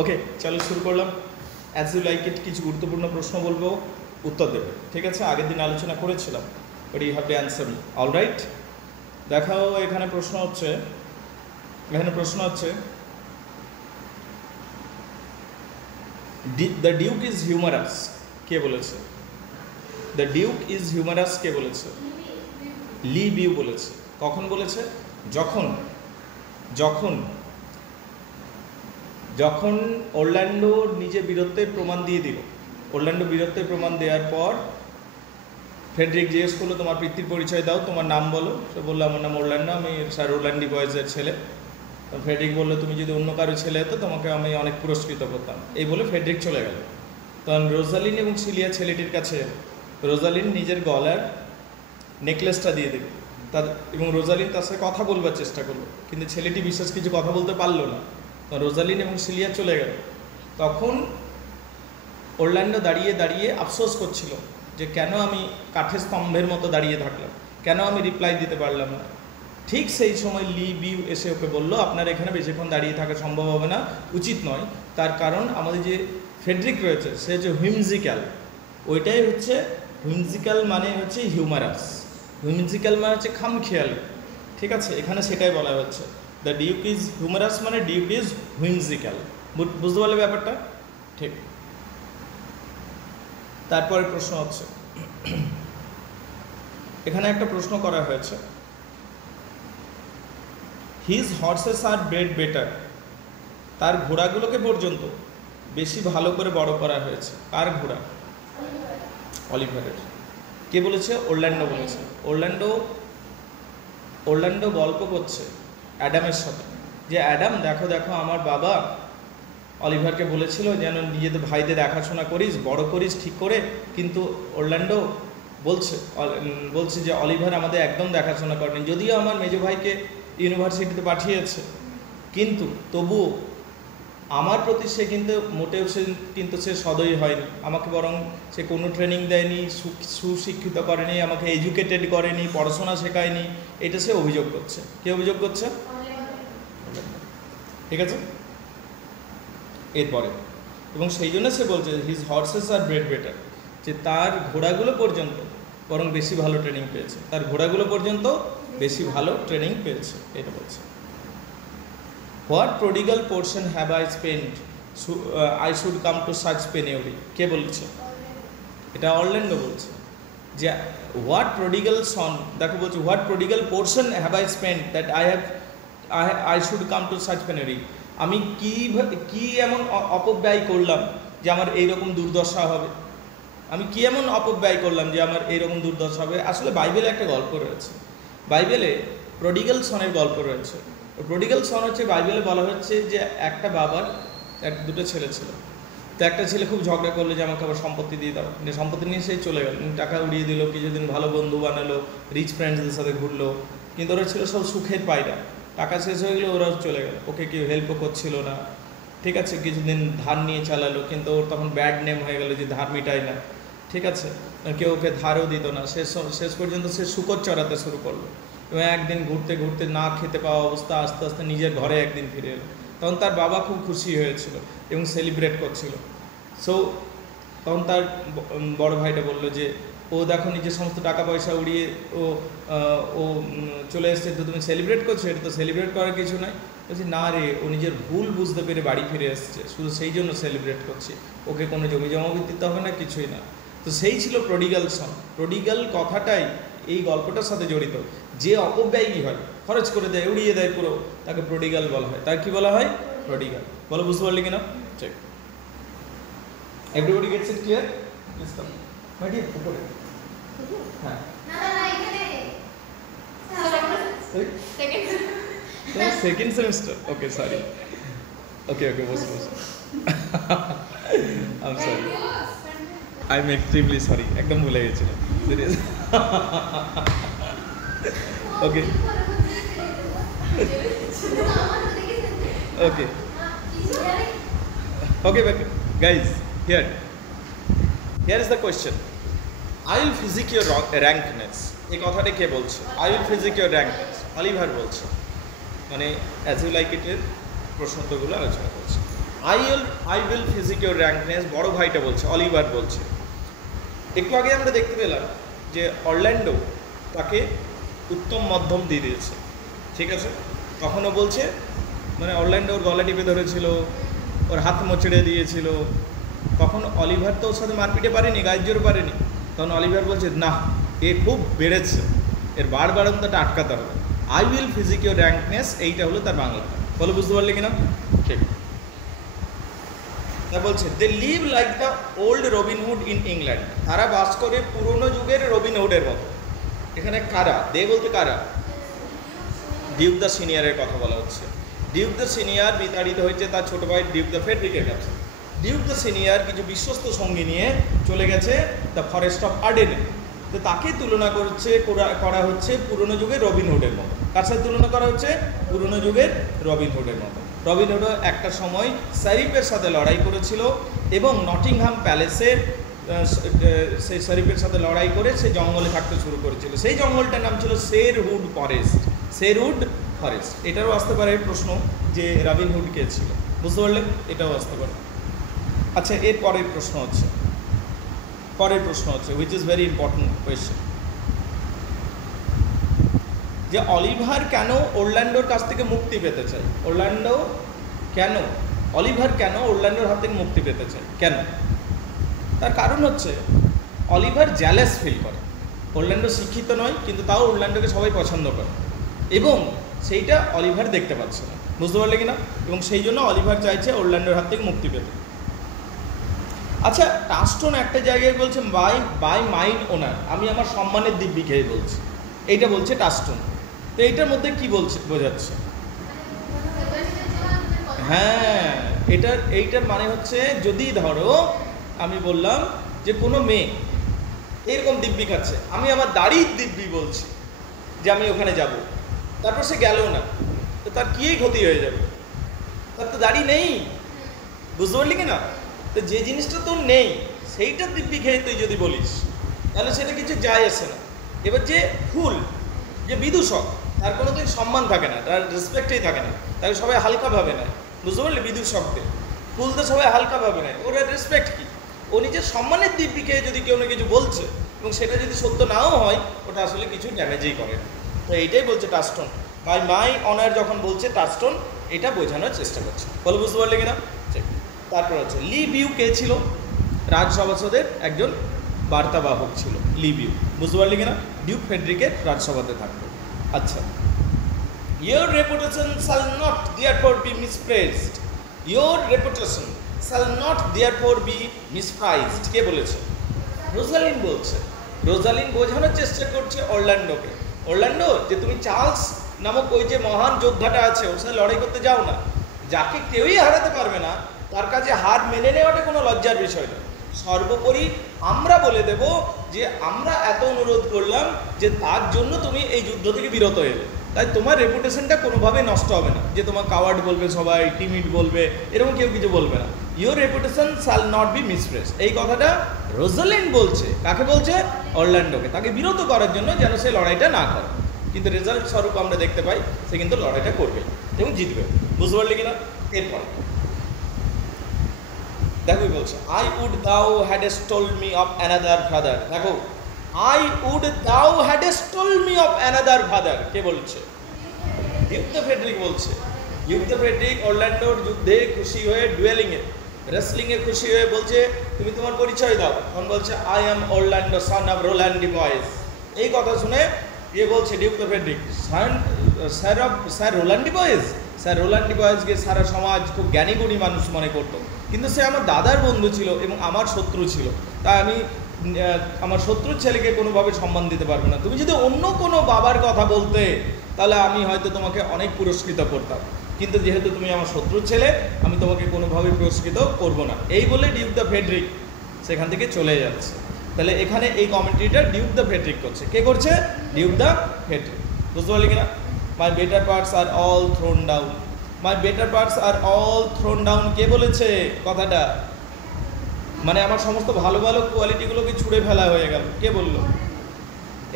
ওকে, চলো শুরু করলাম। অ্যাজ ইউ লাইক ইট, কিছু গুরুত্বপূর্ণ প্রশ্ন বলবো, উত্তর দেবে, ঠিক আছে? আগের দিন আলোচনা করেছিলাম, but you have to answer me. Alright, দেখাও। এখানে প্রশ্ন হচ্ছে দ্য ডিউক ইজ হিউমারাস, কে বলেছে? দ্য ডিউক ইজ হিউমারাস কে বলেছে? লি বিউ বলেছে। কখন বলেছে? যখন যখন যখন অরল্যান্ডো নিজে বীরত্বের প্রমাণ দিয়ে দিল। অরল্যান্ডো বীরত্বের প্রমাণ দেওয়ার পর ফ্রেডরিক জিজ্ঞেস করলো, তোমার পিতৃর পরিচয় দাও, তোমার নাম বলো। সে বললো, আমার নাম অরল্যান্ডো, আমি স্যার অরল্যান্ডি বয়েজের ছেলে। ফ্রেডরিক বললো, তুমি যদি অন্য কারো ছেলে হতো তোমাকে আমি অনেক পুরস্কৃত করতাম। এই বলে ফ্রেডরিক চলে গেল। তখন রোজালিন এবং সিলিয়া ছেলেটির কাছে, রোজালিন নিজের গলার নেকলেসটা দিয়ে দেবে এবং রোজালিন তার সাথে কথা বলবার চেষ্টা করলো, কিন্তু ছেলেটি বিশেষ কিছু কথা বলতে পারলো না। রোজালিন এবং সিলিয়া চলে গেল। তখন অরল্যান্ডো দাঁড়িয়ে দাঁড়িয়ে আফসোস করছিল যে কেন আমি কাঠের স্তম্ভের মতো দাঁড়িয়ে থাকলাম, কেন আমি রিপ্লাই দিতে পারলাম না। ঠিক সেই সময় লি বিউ এসে ওকে বলল, আপনার এখানে বেশিক্ষণ দাঁড়িয়ে থাকা সম্ভব হবে না, উচিত নয়। তার কারণ আমাদের যে ফ্রেডরিক রয়েছে সে হচ্ছে হুইমজিক্যাল। ওইটাই হচ্ছে হুইমজিক্যাল, মানে হচ্ছে হিউমারাস। হুইমজিক্যাল মানে হচ্ছে খামখেয়াল, ঠিক আছে? এখানে সেটাই বলা হচ্ছে, দ্য ডিউক ইজ হিউমারাস মানে ডিউক ইজ হুইমজিক্যাল। বুঝতে পারলে ব্যাপারটা? ঠিক। তারপরে প্রশ্ন হচ্ছে, এখানে একটা প্রশ্ন করা হয়েছে, হিজ হর্সেস আর ব্রেড বেটার, তার ঘোড়াগুলোকে পর্যন্ত বেশি ভালো করে বড় করা হয়েছে। কার ঘোড়া? অলিভারের। কে বলেছে? অরল্যান্ডো বলেছে। অরল্যান্ডো গল্প করছে অ্যাডামের সাথে, যে অ্যাডাম দেখো দেখো, আমার বাবা অলিভারকে বলেছিল যেন নিজেদের ভাইদের দেখাশোনা করিস, বড় করিস ঠিক করে, কিন্তু অরল্যান্ডো বলছে যে অলিভার আমাদের একদম দেখাশোনা করেনি। যদিও আমার মেজো ভাইকে ইউনিভার্সিটিতে পাঠিয়েছে, কিন্তু তবুও আমার প্রতি সে মোটেও সে সদয় হয়নি। আমাকে বরং সে কোনো ট্রেনিং দেয়নি, সুশিক্ষিত করেনি, আমাকে এডুকেটেড করেনি, পড়াশোনা শেখায়নি। এটা সে অভিযোগ করছে। কে অভিযোগ করছে? ঠিক আছে। এরপরে এবং সেই জন্য সে বলছে হিজ হর্সেস আর ব্রেড বেটার, যে তার ঘোড়াগুলো পর্যন্ত বরং বেশি ভালো ট্রেনিং পেয়েছে, তার ঘোড়াগুলো পর্যন্ত বেশি ভালো ট্রেনিং পেয়েছে, এটা বলছে। What prodigal portion have I spend, I should come to such penury. কে বলছে? এটা অরল্যান্ডো বলছে যে হোয়াট প্রডিগাল সন, দেখো বলছে what prodigal portion have I spend that I should come to such penury. আমি কি এমন অপব্যয় করলাম যে আমার এইরকম দুর্দশা হবে? আমি কি এমন অপব্যয় করলাম যে আমার এইরকম দুর্দশা হবে? আসলে বাইবেলে একটা গল্প রয়েছে, বাইবেলে প্রডিগাল সনের গল্প রয়েছে। প্রডিগাল সন হচ্ছে, বাইবেলে বলা হচ্ছে যে একটা বাবার দুটো ছেলে ছিল। তো একটা ছেলে খুব ঝগড়া করলো যে আমাকে আবার সম্পত্তি দিয়ে দাও, সম্পত্তি নিয়ে সেই চলে গেল, টাকা উড়িয়ে দিল, কিছুদিন ভালো বন্ধু বানালো, রিচ ফ্রেন্ডসদের সাথে ঘুরলো, কিন্তু ওরা ছিল সব সুখের পায়রা। টাকা শেষ হয়ে গেলো, ওরাও চলে গেল, ওকে কেউ হেল্পও করছিল না, ঠিক আছে? কিছুদিন ধার নিয়ে চালালো, কিন্তু ওর তখন ব্যাড নেম হয়ে গেলো যে ধার মিটায় না, ঠিক আছে? কেউ ওকে ধারও দিত না। শেষ পর্যন্ত সে শূকর চড়াতে শুরু করলো, এবং একদিন ঘুরতে ঘুরতে না খেতে পাওয়া অবস্থা, আস্তে আস্তে নিজের ঘরে একদিন ফিরে এলো। তখন তার বাবা খুব খুশি হয়েছিল এবং সেলিব্রেট করছিল। সো তখন তার বড় ভাইটা বললো যে ও দেখো নিজের সমস্ত টাকা পয়সা উড়িয়ে ও চলে এসছে, তো তুমি সেলিব্রেট করছো? এটা তো সেলিব্রেট করার কিছু নয়। বলছি, না রে, ও নিজের ভুল বুঝতে পেরে বাড়ি ফিরে এসছে, শুধু সেই জন্য সেলিব্রেট করছি, ওকে কোনো জমি জমা দিতে হবে না, কিছুই না। তো সেই ছিল প্রডিগাল সন। প্রডিগাল কথাটাই এই গল্পটার সাথে জড়িত। যে অপব্যয়ী হয়, খরচ করে দেয়, উড়িয়ে দেয় পুরো, তাকে প্রডিগাল বলা হয়। তার কি বলা হয়? প্রডিগাল। বলো, বুঝতে পারলি কিনা? ঠিক। Everybody gets it clear? Please come my dear, উপরে। হ্যাঁ, second semester. Okay, sorry. Okay, বসো। I am sorry, I am extremely sorry, একদম ভুলে গেছিলাম, serious. Okay okay okay guys, here is the question. I will physic your rankness. এই কথাটা কে বলছে? I will physic your rankness, Oliver বলছে। মানে as you like ইটের প্রশ্নোত্তরগুলো আলোচনা করছে। আই উইল ফিজিক ইউর র্যাঙ্কনেস, বড় ভাইটা বলছে, অলিভার বলছে। একটু আগে আমরা দেখতে পেলাম যে অরল্যান্ডো তাকে উত্তম মধ্যম দিয়ে দিয়েছে, ঠিক আছে। কখনো বলছে মানে অরল্যান্ডো ওর গলা টিপে ধরেছিল, ওর হাত মোচড়ে দিয়েছিল। তখন অলিভার তো ওর সাথে মারপিটে পারেনি, গায়ের জোর পারেনি। তখন অলিভার বলছে না, এ খুব বেড়েছে, এর বাড়বাড়ন্তটা আটকাতে হবে। আই উইল ফিজিক ইউর র্যাঙ্কনেস, এইটা হলো তার বাংলা। বলো বুঝতে পারলে কিনা? ঠিক। তা বলছে they live like the old Robin Hood in England, তারা বাস করে পুরনো যুগের রবিনহুডের মতো। এখানে কারা? দে বলতে কারা? ডিউক দ্য সিনিয়রের কথা বলা হচ্ছে। ডিউক দ্য সিনিয়র বিতাড়িত হয়েছে তার ছোট ভাই ডিউক দ্য ফ্রেডরিকের কাছে। ডিউক দ্য সিনিয়র কিছু বিশ্বস্ত সঙ্গী নিয়ে চলে গেছে দ্য ফরেস্ট অফ আর্ডেনে। তো তাকে তুলনা করা হচ্ছে পুরনো যুগের রবিনহুডের মতো। কার সাথে তুলনা করা হচ্ছে? পুরনো যুগের রবিনহুডের মতো। রবিনহুডও একটা সময় শারিফের সাথে লড়াই করেছিল এবং নটিংহাম প্যালেসের সেই শারিফের সাথে লড়াই করে সে জঙ্গলে থাকতে শুরু করেছিল। সেই জঙ্গলটার নাম ছিল শেরউড ফরেস্ট। Sherwood forest. এটারও আসতে পারে প্রশ্ন যে রবিনহুড কে ছিল, বুঝতে পারলেন? এটাও আসতে পারে। আচ্ছা, এর পরের প্রশ্ন হচ্ছে which is very important question, যে অলিভার কেন অরল্যান্ডোর কাছ থেকে মুক্তি পেতে চায়? অলিভার কেন অরল্যান্ডোর হাত থেকে মুক্তি পেতে চায়? কেন? তার কারণ হচ্ছে অলিভার জ্যালেস ফিল করে। অরল্যান্ডো শিক্ষিত নয়, কিন্তু তাও অরল্যান্ডোকে সবাই পছন্দ করে এবং সেইটা অলিভার দেখতে পাচ্ছে না, বুঝতে পারলে কিনা? এবং সেই জন্য অলিভার চাইছে অরল্যান্ডোর হাত থেকে মুক্তি পেতে। আচ্ছা, টাস্টন একটা জায়গায় বলছে বাই মাইন ওনার, আমি আমার সম্মানের দিব্যি খেয়ে বলছি, এইটা বলছে টাস্টন। তো এইটার মধ্যে কি বোঝাচ্ছে? হ্যাঁ, এইটার মানে হচ্ছে, যদি ধরো আমি বললাম যে কোনো মেয়ে এরকম দিব্যি খাচ্ছে, আমি আমার দাড়ির দিব্যি বলছি যে আমি ওখানে যাব, তারপর সে গেল না, তো তার কি ক্ষতি হয়ে যাবে? তার তো দাড়ি নেই, বুঝতে পারলি কিনা? তো যে জিনিসটা তোর নেই সেইটা দিব্যি খেয়ে তুই যদি বলিস তাহলে সেটা কিছু যায় আসে না। এবার যে ফুল, যে বিদূষক, তার কোনো দিন সম্মান থাকে না, তার রেসপেক্টেই থাকে না, তাকে সবাই হালকাভাবে নেয়, বুঝতে পারলি? বিদূষকদের, ফুলদের সবাই হালকাভাবে নেয়, ওরা রেসপেক্ট কি? ও নিজের সম্মানের দিব্যি খেয়ে যদি কেউ না কিছু বলছে এবং সেটা যদি সত্য নাও হয়, ওটা আসলে কিছু ড্যামেজই করে না। তো এইটাই বলছে টাস্টন। মাই অনার যখন বলছে টাস্টন, এটা বোঝানোর চেষ্টা করছে। বলো বুঝতে পারলে কিনা? ঠিক। তারপর হচ্ছে লি বিউ কে ছিল? রাজসভাসদের একজন বার্তাবাহক ছিল লি বিউ, বুঝতে পারলি কিনা? ডিউক ফ্রেডরিকের রাজসভাতে থাকতো। আচ্ছা, your reputation shall not therefore be misprised. Your reputation shall not therefore be misprised. কে বলেছে? রোজালিন বলছে। রোজালিন বোঝানোর চেষ্টা করছে অরল্যান্ডোকে, অরল্যান্ডো যে তুমি চার্লস নামক ওই যে মহান যোদ্ধাটা আছে ওর সাথে লড়াই করতে যাও না, যাকে কেউই হারাতে পারবে না, তার কাছে হার মেনে নেওয়াটা কোনো লজ্জার বিষয় না। সর্বোপরি আমরা বলে দেব যে আমরা এত অনুরোধ করলাম যে তার জন্য তুমি এই যুদ্ধ থেকে বিরত এলে, তাই তোমার রেপুটেশনটা কোনোভাবেই নষ্ট হবে না, যে তোমার কাওয়ার্ড বলবে সবাই, টিমিড বলবে, এরকম কেউ কিছু বলবে না। Your reputation shall not be মিসপ্রেস। এই কথাটা রোজালিন বলছে। কাকে বলছে? অরল্যান্ডোকে, তাকে বিরত করার জন্য, যেন সে লড়াইটা না করে। কিন্তু রেজাল্ট স্বরূপ আমরা দেখতে পাই সে কিন্তু লড়াইটা করবে এবং জিতবে, বুঝতে পারলি কিনা? এরপর দেখো বলছে I would thou hadst told me of another father. দেখো, I would thou hadst told me of another father. কে বলছে? ডিউক দ্য ফ্রেডরিক বলছে। ডিউক দ্য ফ্রেডরিক অরল্যান্ডোর যুদ্ধে খুশি হয়ে, ডুয়েলিংয়ে, রেসলিংয়ে খুশি হয়ে বলছে তুমি তোমার পরিচয় দাও। তখন বলছে I am Orlando son of Rowland de Boys. এই কথা শুনে এ বলছে duke the Frederick, sir Rowland de Boys? Sir Rowland de বয়েজকে সারা সমাজ খুব জ্ঞানীগুণী মানুষ মনে করতো, কিন্তু সে আমার দাদার বন্ধু ছিল এবং আমার শত্রু ছিল, তাই আমি আমার শত্রুর ছেলেকে কোনোভাবে সম্মান দিতে পারবো না। তুমি যদি অন্য কোনো বাবার কথা বলতে তাহলে আমি হয়তো তোমাকে অনেক পুরস্কৃত করতাম, কিন্তু যেহেতু তুমি আমার শত্রুর ছেলে, আমি তোমাকে কোনোভাবে পুরস্কৃত করবো না। এই বলে ডিউক দ্য ফ্রেডরিক সেখান থেকে চলে যাচ্ছে। তাহলে এখানে এই কমেন্ট্রিটা ডিউক দ্য ফ্রেডরিক করছে। কে করছে? ডিউক দ্য ফ্রেডরিক, বুঝতে পারলি কিনা? My better parts are all thrown down. My better parts are all thrown down. কে বলেছে কথাটা? মানে আমার সমস্ত ভালো ভালো কোয়ালিটিগুলোকে ছুঁড়ে ফেলা হয়ে গেল। কে বললো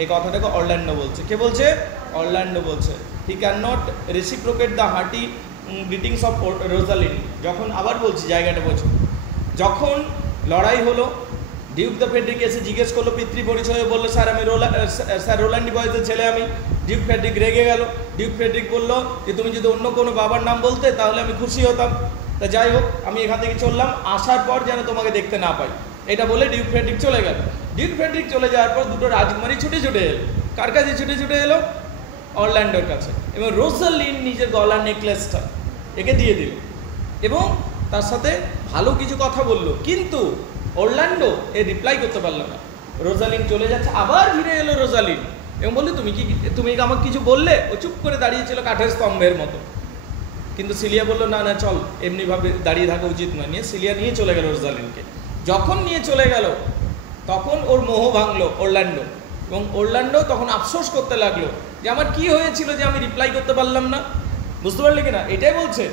এই কথাটাকে? অরল্যান্ডো বলছে। কে বলছে? অরল্যান্ডো বলছে। He can not reciprocate the hearty greetings of Rosalyn, যখন আবার বলছি জায়গাটা বলছি, যখন লড়াই হলো, ডিউক দ্য ফেডরিক এসে জিজ্ঞেস করলো পিতৃ পরিচয়ে, বললো স্যার আমি স্যার রোল্যান্ড বয়েজের ছেলে আমি। ডিউক ফেডরিক রেগে গেল। ডিউক ফেডরিক বললো যে তুমি যদি অন্য কোনো বাবার নাম বলতে তাহলে আমি খুশি হতাম, তা যাই হোক আমি এখান থেকে চললাম, আসার পর যেন তোমাকে দেখতে না পাই, এটা বলে ডিউক ফেডরিক চলে গেল। ডিউক ফেডরিক চলে যাওয়ার পর দুটো রাজকুমারী ছুটে ছুটে এলো। কার কাছে ছুটে ছুটে এলো? অরল্যান্ডোর কাছে। এবং রোজালিন নিজের গলার নেকলেসটা একে দিয়ে দিল এবং তার সাথে ভালো কিছু কথা বলল, কিন্তু অরল্যান্ডো রিপ্লাই করতে পারলো না। রোজালিন চলে যাচ্ছে, আবার ফিরে এলো রোজালিন এবং বললো তুমি আমাকে কিছু বললে? ও চুপ করে দাঁড়িয়েছিল কাঠের স্তম্ভের মতো। কিন্তু সিলিয়া বললো না না চল, এমনিভাবে দাঁড়িয়ে থাকা উচিত নয়। নিয়ে সিলিয়া নিয়ে চলে গেল রোজালিনকে। যখন নিয়ে চলে গেল তখন ওর মোহ ভাঙলো অরল্যান্ডো, এবং অরল্যান্ডো তখন আফসোস করতে লাগলো যে আমার কি হয়েছিল যে আমি রিপ্লাই করতে পারলাম না। বুঝতে পারলে কিনা? এটাই বলছে,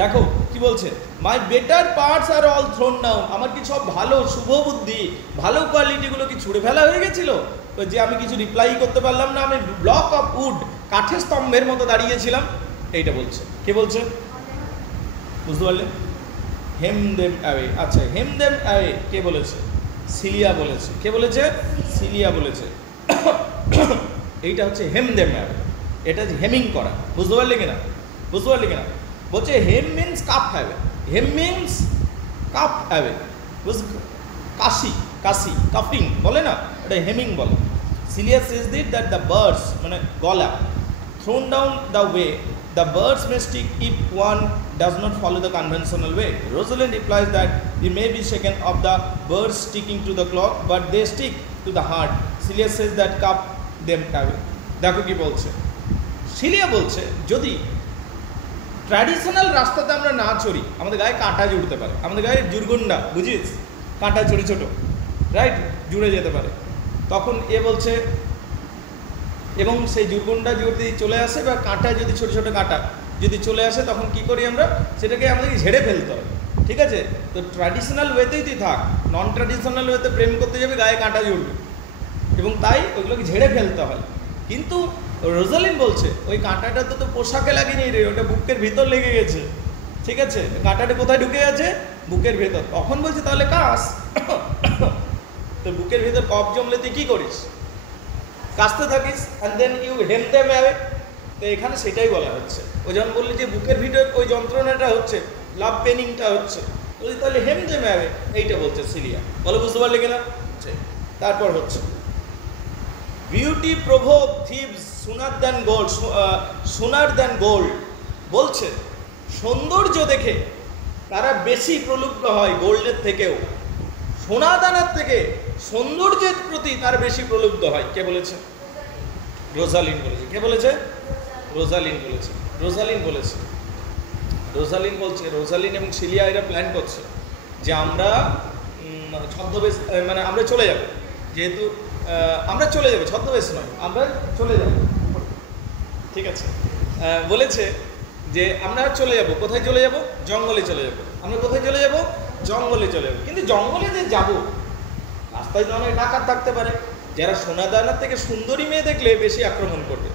দেখো কি বলছে, my better parts are all thrown down, আমার কি সব ভালো শুভ বুদ্ধি ভালো কোয়ালিটিগুলো কি ছুঁড়ে ফেলা হয়ে গেছিল যে আমি কিছু রিপ্লাই করতে পারলাম না, আমি ব্লক অফ উড কাঠের স্তম্ভের মতো দাঁড়িয়েছিলাম। এইটা বলছে, কে বলছে? বুঝতে পারলে? হেম দেম অ্যাওয়ে। আচ্ছা, হেম দেম অ্যাওয়ে কে বলেছে? সিলিয়া বলেছে। কে বলেছে? সিলিয়া বলেছে। এইটা হচ্ছে হেম দেম অ্যাওয়ে, এটা হেমিং করা। বুঝতে পারলে কিনা? বুঝতে পারলে কিনা? বলছে hem means cough away, hem means cough away, কাশি কাশি কাফিং বলে না, এটা হেমিং বলে। Celia says that the birds মানে গলা thrown down the way the birds may stick if one does not follow the conventional way. Rosalind replies that they may be shaken of the birds sticking to the cloth, but they stick to the heart. Celia says that cup them away. দেখো কি বলছে cilia, বলছে যদি traditional রাস্তাতে আমরা না চড়ি আমাদের গায়ে কাঁটা জুড়তে পারে, আমাদের গায়ে জুরগুন্ডা, বুঝিস, কাঁটা ছোট ছোট, রাইট, জুড়ে যেতে পারে। তখন এ বলছে, এবং সেই জুরগুন্ডা যদি চলে আসে বা কাঁটা যদি ছোট ছোট কাঁটা যদি চলে আসে তখন কি করি আমরা? সেটাকে আমাদেরকে ঝেড়ে ফেলতে হবে, ঠিক আছে? তো ট্র্যাডিশনাল ওয়েতেই তুই থাক, নন ট্র্যাডিশনাল ওয়েতে প্রেম করতে যাবে গায়ে কাঁটা জুড়বে, এবং তাই ওইগুলোকে ঝেড়ে ফেলতে হয়। কিন্তু রোজালিন বলছে ওই কাঁটাটা তো পোশাকে লাগেনি রে, ওটা বুকের ভিতর লেগে গেছে, ঠিক আছে? কাঁটাটা কোথায় ঢুকে আছে? বুকের ভেতর। তখন বলছে তাহলে কাশ, তোর বুকের ভেতর কফ জমলে তুই কী করিস? কাশতে থাকিস, and then you hem them away. তো এখানে সেটাই বলা হচ্ছে। ও যখন বললি যে বুকের ভিতর ওই যন্ত্রণাটা হচ্ছে, লাভ পেনিংটা হচ্ছে, বলছি তাহলে হেম দেম অ্যাওয়ে, এইটা বলছে সিলিয়া। বলো বুঝতে পারলে কিনা? তারপর হচ্ছে বিউটি প্রভোভ থিভস সোনার দ্যান গোল্ড, সোনার দ্যান গোল্ড বলছে সৌন্দর্য দেখে তারা বেশি প্রলুব্ধ হয় গোল্ডের থেকেও, সোনা দানার থেকে সৌন্দর্যের প্রতি তার বেশি প্রলুব্ধ হয়। কে বলেছে? রোজালিন বলেছে। কে বলেছে? রোজালিন বলেছে। রোজালিন বলেছে। রোজালিন বলছে, রোজালিন এবং সিলিয়া এরা প্ল্যান করছে যে আমরা ছদ্মবেশ মানে আমরা চলে যাব, যেহেতু আমরা চলে যাবো, ছদ্মবেশ নয়, আমরা চলে যাব, ঠিক আছে? বলেছে যে আমরা চলে যাব, কোথায় চলে যাব? জঙ্গলে চলে যাব। আমরা কোথায় চলে যাব? জঙ্গলে চলে যাব। কিন্তু জঙ্গলে যে যাব, রাস্তায় তো অনেক ডাকাত থাকতে পারে, যারা সোনা দানার থেকে সুন্দরী মেয়ে দেখলে বেশি আক্রমণ করবে,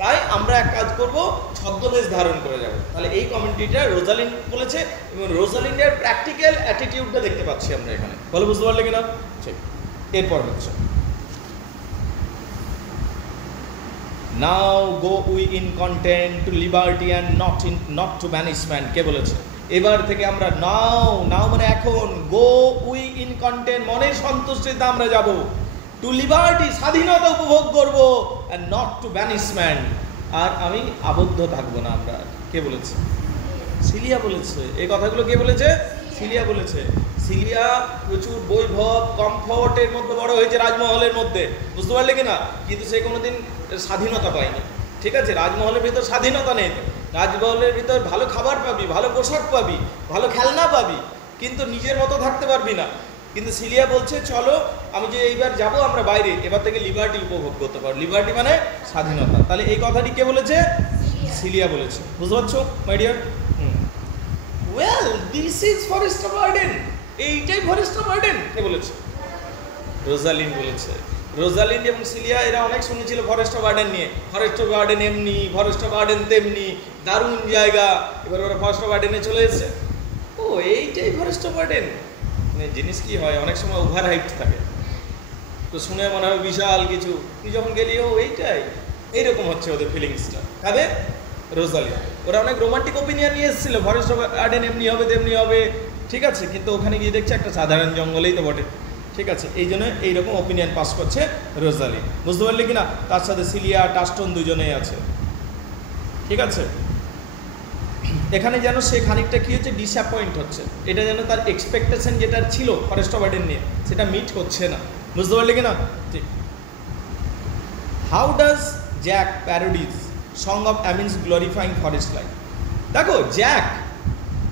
তাই আমরা এক কাজ করব, ছদ্মবেশ ধারণ করে যাব। তাহলে এই কমেন্ট্রিটা রোজালিন বলেছে, এবং রোজালিনের প্র্যাকটিক্যাল অ্যাটিটিউডটা দেখতে পাচ্ছি আমরা এখানে। বলো বুঝতে পারলে কিনা? ঠিক। এরপর হচ্ছে now go we in content to liberty and not to banishment. কে বলেছে? এবার থেকে আমরা নাও, নাও মানে এখন, গো উই ইন কন্টেন্ট মনের সন্তুষ্টিতে আমরা যাব, টু লিবার্টি স্বাধীনতা উপভোগ করব, অ্যান্ড নট টু ব্যানিশমেন্ট আর আমি আবদ্ধ থাকবো না আমরা। কে বলেছে? সিলিয়া বলেছে। এই কথাগুলো কে বলেছে? সিলিয়া বলেছে। সিলিয়া প্রচুর বৈভব কমফর্টের মধ্যে বড় হয়েছে, রাজমহলের মধ্যে, বুঝতে পারলে কিনা? কিন্তু সে কোনোদিন স্বাধীনতা পায়নি, ঠিক আছে? রাজমহলের ভিতর স্বাধীনতা নেই। রাজমহলের ভিতর ভালো খাবার পাবি, ভালো পোশাক পাবি, ভালো খেলনা পাবি, কিন্তু নিজের মতো থাকতে পারবি না। কিন্তু সিলিয়া বলছে চলো, আমি যে এইবার যাব আমরা বাইরে, এবার থেকে লিবার্টি উপভোগ করতে পারো। লিবার্টি মানে স্বাধীনতা। তাহলে এই কথাটি কে বলেছে? সিলিয়া বলেছে। বুঝতে পারছো my dear? Well this is forest of garden, এইটাই ফরেস্ট অফ গার্ডেন। কে বলেছে? রোজালিন বলেছে। রোজালিন এবং সিলিয়া এরা অনেক শুনেছিল ফরেস্ট অফ গার্ডেন নিয়ে। ফরেস্ট অফ গার্ডেন এমনি, ফরেস্ট অফ গার্ডেন তেমনি, দারুণ জায়গা। এবার ওরা ফরেস্ট গার্ডেনে চলে এসেছে। ও এইটাই ফরেস্ট গার্ডেন। মানে জিনিস কি হয়, অনেক সময় ওভার হাইট থাকে, তো শুনে মনে হয় বিশাল কিছু, তুই যখন গেলি ও এইটাই, এইরকম হচ্ছে ওদের ফিলিংসটা। কাদের? রোজালি। ওরা অনেক রোমান্টিক ওপিনিয়ন নিয়ে এসেছিল, ফরেস্ট গার্ডেন এমনি হবে তেমনি হবে, ঠিক আছে, কিন্তু ওখানে গিয়ে দেখছে একটা সাধারণ জঙ্গলেই তো বটে, ঠিক আছে। এই জন্য এইরকম ওপিনিয়ন পাস করছে রোজালি, বুঝতে পারলি কিনা। তার সাথে সিলিয়া টাস্টন দুজনেই আছে, ঠিক আছে। এখানে যেন সে খানিকটা কি হচ্ছে, ডিসঅ্যাপয়েন্ট হচ্ছে। এটা যেন তার এক্সপেকটেশন যেটা ছিল ফরেস্ট গার্ডেন নিয়ে, সেটা মিট করছে না, বুঝতে পারলি কিনা। ঠিক। How does Jaques parodies song of Amiens glorifying forest life. দেখো, জ্যাক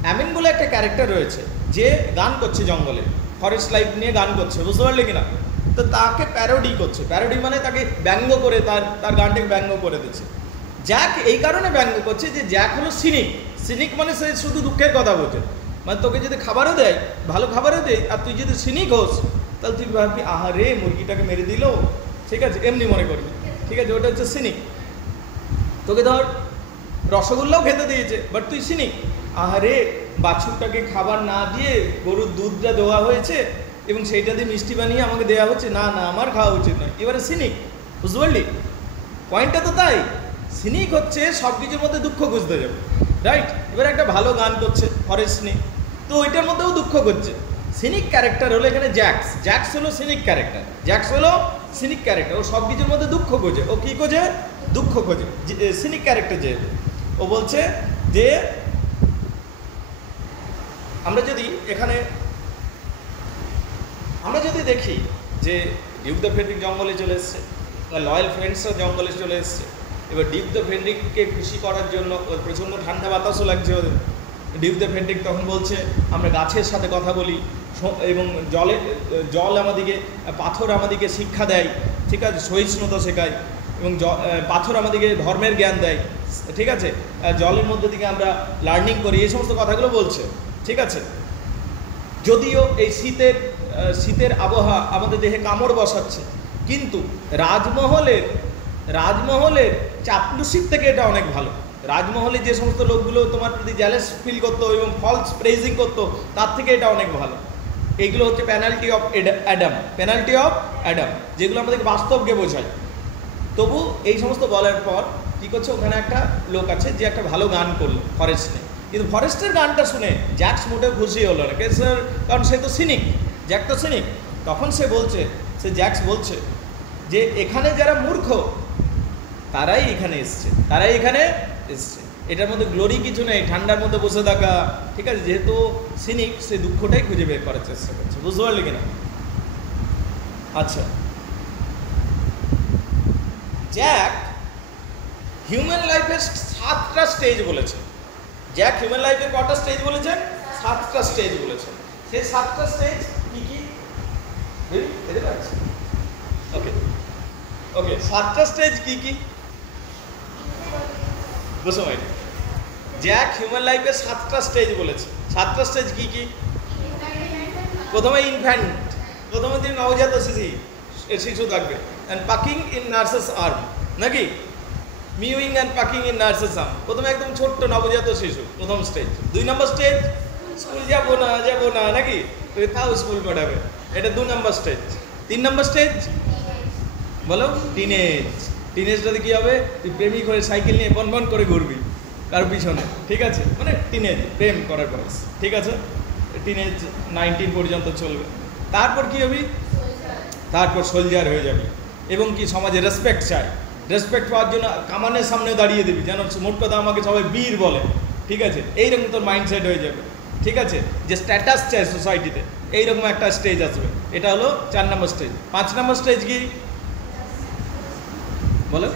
অ্যামিন বলে একটা ক্যারেক্টার রয়েছে যে গান করছে জঙ্গলে, ফরেস্ট লাইফ নিয়ে গান করছে, বুঝতে পারলে কিনা। তো তাকে প্যারোডি করছে, প্যারোডি মানে তাকে ব্যঙ্গ করে, তার গানটাকে ব্যঙ্গ করে দিচ্ছে। জ্যাক এই কারণে ব্যঙ্গ করছে যে জ্যাক হলো সিনিক। সিনিক মানে সে শুধু দুঃখের কথা বোঝে। মানে তোকে যদি খাবারও দেয়, ভালো খাবারও দেয়, আর তুই যদি সিনিক হোস, তাহলে তুই ভাববি আহারে মুরগিটাকে মেরে দিল, ঠিক আছে, এমনি মনে করবি, ঠিক আছে, ওটা হচ্ছে সিনিক। তোকে ধর রসগোল্লাও খেতে দিয়েছে, বাট তুই সিনিক, আহারে বাছুরটাকে খাবার না দিয়ে গরুর দুধটা দেওয়া হয়েছে এবং সেইটা দিয়ে মিষ্টি বানিয়ে আমাকে দেওয়া হচ্ছে, না না আমার খাওয়া উচিত নয়, এবারে সিনিক, বুঝতে পারলি পয়েন্টটা। তো তাই সিনিক হচ্ছে সব কিছুর মধ্যে দুঃখ খুঁজতে যাবে, রাইট। এবার একটা ভালো গান করছে ফরেস্ট নিয়ে, তো ওইটার মধ্যেও দুঃখ করছে। সিনিক ক্যারেক্টার হলো এখানে জ্যাক্স। জ্যাক্স হলো সিনিক ক্যারেক্টার, জ্যাক্স হলো সিনিক ক্যারেক্টার। ও সব কিছুর মধ্যে দুঃখ খোঁজে। ও কী খোঁজে? দুঃখ খোঁজে। সিনিক ক্যারেক্টার যেহেতু, ও বলছে যে আমরা যদি দেখি যে ডিউক দ্য ফেডরিক জঙ্গলে চলে এসছে, লয়াল ফ্রেন্ডসরা জঙ্গলে চলে এসছে। এবার ডিউক দ্য ফেডরিককে খুশি করার জন্য প্রচণ্ড ঠান্ডা বাতাসও লাগছে ওদের। ডিউক দ্য ফেডরিক তখন বলছে আমরা গাছের সাথে কথা বলি এবং জল আমাদেরকে, পাথর আমাদেরকে শিক্ষা দেয়, ঠিক আছে, সহিষ্ণুতা শেখায়, এবং পাথর আমাদেরকে ধর্মের জ্ঞান দেয়, ঠিক আছে, জলের মধ্যে থেকে আমরা লার্নিং করি, এই সমস্ত কথাগুলো বলছে, ঠিক আছে। যদিও এই শীতের আবহাওয়া আমাদের দেহে কামড় বসাচ্ছে, কিন্তু রাজমহলের চাপলুসির থেকে এটা অনেক ভালো। রাজমহলে যে সমস্ত লোকগুলো তোমার প্রতি জ্যালেস ফিল করতো এবং ফলস প্রেজিং করতো, তার থেকে এটা অনেক ভালো। এইগুলো হচ্ছে পেনাল্টি অফ অ্যাডাম, যেগুলো আমাদেরকে বাস্তবকে বোঝায়। তবু এই সমস্ত বলার পর কী করছে, ওখানে একটা লোক আছে যে একটা ভালো গান করলো ফরেস্টে, কিন্তু ফরেস্টের গানটা শুনে জ্যাক্স মোটেও খুশি হলো না, কারণ সে তো সিনিক, জ্যাক তো সিনিক। তখন জ্যাক্স বলছে যে এখানে যারা মূর্খ তারাই এখানে এসছে। এটার মধ্যে গ্লোরি কিছু নেই, ঠান্ডার মধ্যে বসে থাকা, ঠিক আছে। যেহেতু সিনিক, সে দুঃখটাই খুঁজে বের করার চেষ্টা করছে, বুঝতে পারলি কিনা। আচ্ছা, জ্যাক হিউম্যান লাইফের 7টা স্টেজ বলেছে। জ্যাক হিউম্যান লাইফের কটা স্টেজ বলেছেন? 7টা স্টেজ বলেছেন। সেই 7টা স্টেজ কি কি? ওকে 7টা স্টেজ কি কি? বুঝো ভাই, জ্যাক হিউম্যান লাইফের 7টা স্টেজ বলেছে। 7টা স্টেজ কি কি? প্রথমে ইনফ্যান্ট, প্রথমে দিন নবজাত শিশু থাকবে, and puking in nurse's arm, নাকি মিউইং and puking in nurse's arm. প্রথমে একদম ছোট্ট নবজাত শিশু, প্রথম স্টেজ। 2 নম্বর স্টেজ স্কুল যাবো না, নাকি তাও স্কুল পাঠাবে, এটা 2 নম্বর স্টেজ। 3 নম্বর স্টেজ বলো, টিনেজটাতে কী হবে? তুই প্রেমিক হয়ে সাইকেল নিয়ে বন করে ঘুরবি কারোর পিছনে, ঠিক আছে, মানে টিনেজ, প্রেম করার বয়স, ঠিক আছে। টিনেজ 19 পর্যন্ত চলবে। তারপর কি হবি? তারপর সোলজার হয়ে যাবি, এবং কি সমাজে রেসপেক্ট চাই। রেসপেক্ট পাওয়ার জন্য কামানের সামনে দাঁড়িয়ে দিবি, যেন মোট কথা আমাকে সবাই বীর বলে, ঠিক আছে। এইরকম তোর মাইন্ডসেট হয়ে যাবে, ঠিক আছে, যে স্ট্যাটাস চাই সোসাইটিতে, এইরকম একটা স্টেজ আসবে। এটা হলো 4 নম্বর স্টেজ। 5 নম্বর স্টেজ কি বলো?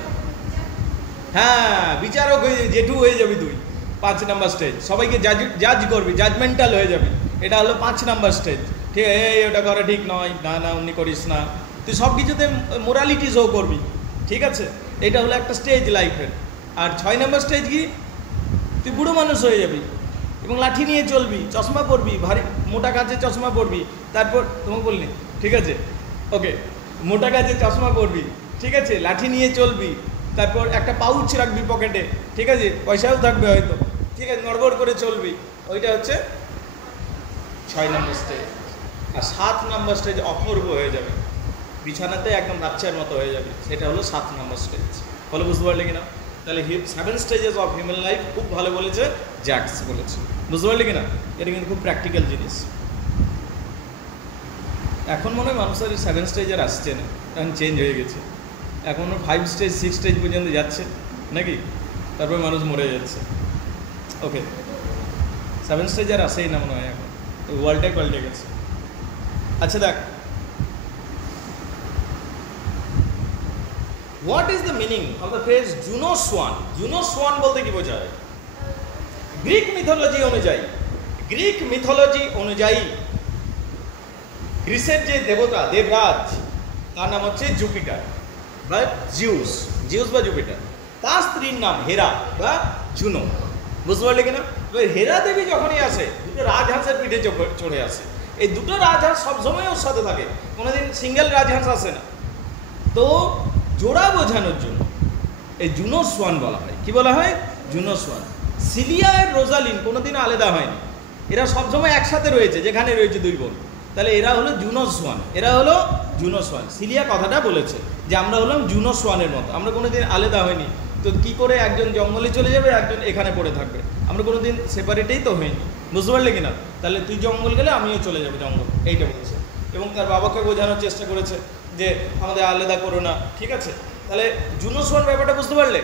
হ্যাঁ, বিচারক হয়ে জেঠু হয়ে যাবি তুই। 5 নম্বর স্টেজ। সবাইকে জাজ করবি, জাজমেন্টাল হয়ে যাবি। এটা হলো 5 নম্বর স্টেজ। ঠিক, এই ওটা করা ঠিক নয়, না উনি করিস না, তুই সব কিছুতে মোরালিটি শো করবি, ঠিক আছে। এটা হলো একটা স্টেজ লাইফের। আর 6 নম্বর স্টেজ কি? তুই বুড়ো মানুষ হয়ে যাবি এবং লাঠি নিয়ে চলবি, চশমা পরবি, ভারী মোটা কাচের চশমা পরবি। তারপর তোমাকে বললি, ঠিক আছে, ওকে, মোটা কাচের চশমা পরবি, ঠিক আছে, লাঠি নিয়ে চলবি, তারপর একটা পাউচ রাখবি পকেটে, ঠিক আছে, পয়সাও থাকবে হয়তো, ঠিক আছে, নড়বড় করে চলবি, ওইটা হচ্ছে 6 নম্বর স্টেজ। আর 7 নম্বর স্টেজ অপূর্ব হয়ে যাবে, বিছানাতে একদম বাচ্চার মতো হয়ে যাবে, সেটা হলো 7 নম্বর স্টেজ। বলো বুঝতে পারলে কিনা? তাহলে 7 স্টেজেস অফ হিউম্যান লাইফ খুব ভালো বলেছে জ্যাকস বলেছে, বুঝতে পারলে কিনা? এটা কিন্তু খুব প্র্যাকটিক্যাল জিনিস। এখন মনে হয় মানুষের 7 স্টেজ আর আসছে না, এখন চেঞ্জ হয়ে গেছে, এখন 5 স্টেজ 6 স্টেজ পর্যন্ত যাচ্ছে নাকি, তারপরে মানুষ মরে যাচ্ছে। ওকে, 7 স্টেজ আর আসেই না মনে হয়, এখন ওয়ার্ল্ডটাই পাল্টে গেছে। আচ্ছা দেখ, what is the meaning of the phrase Juno swan? Juno swan বলতে কি বোঝায়? গ্রিক মিথোলজি অনুযায়ী গ্রিসের যে দেবতা দেবরাজ, তার নাম হচ্ছে জুপিটার বা জিউস বা জুপিটার। তার স্ত্রীর নাম হেরা বা জুনো, বুঝতে পারলে কিনা? হেরা দেবী যখনই আসে, দুটো রাজহাঁসের পিঠে চড়ে আসে। এই দুটো রাজহাঁস সবসময় ওর সাথে থাকে, কোনোদিন সিঙ্গেল রাজহাঁস আসে না। তো জোড়া বোঝানোর জন্য এই জুনো সোয়ান বলা হয়। কি বলা হয়? Juno swan. সিলিয়া আর রোজালিন কোনোদিন আলাদা হয়নি, এরা সবসময় একসাথে রয়েছে, যেখানে রয়েছে 2 বোন। তাহলে এরা হলো জুনো সোয়ান, সিলিয়া কথাটা বলেছে যে আমরা হলাম জুনো সোয়ানের মতো, আমরা কোনোদিন আলাদা হয়নি। তো কি করে একজন জঙ্গলে চলে যাবে, একজন এখানে পড়ে থাকবে? আমরা কোনোদিন সেপারেটেই তো হয়নি, বুঝতে পারলে কিনা? তাহলে তুই জঙ্গল গেলে আমিও চলে যাবো জঙ্গল, এইটা বলেছে। এবং তার বাবাকে বোঝানোর চেষ্টা করেছে যে আমাদের আলাদা করো না, ঠিক আছে? তাহলে জুনো সোয়ান ব্যাপারটা বুঝতে পারলে?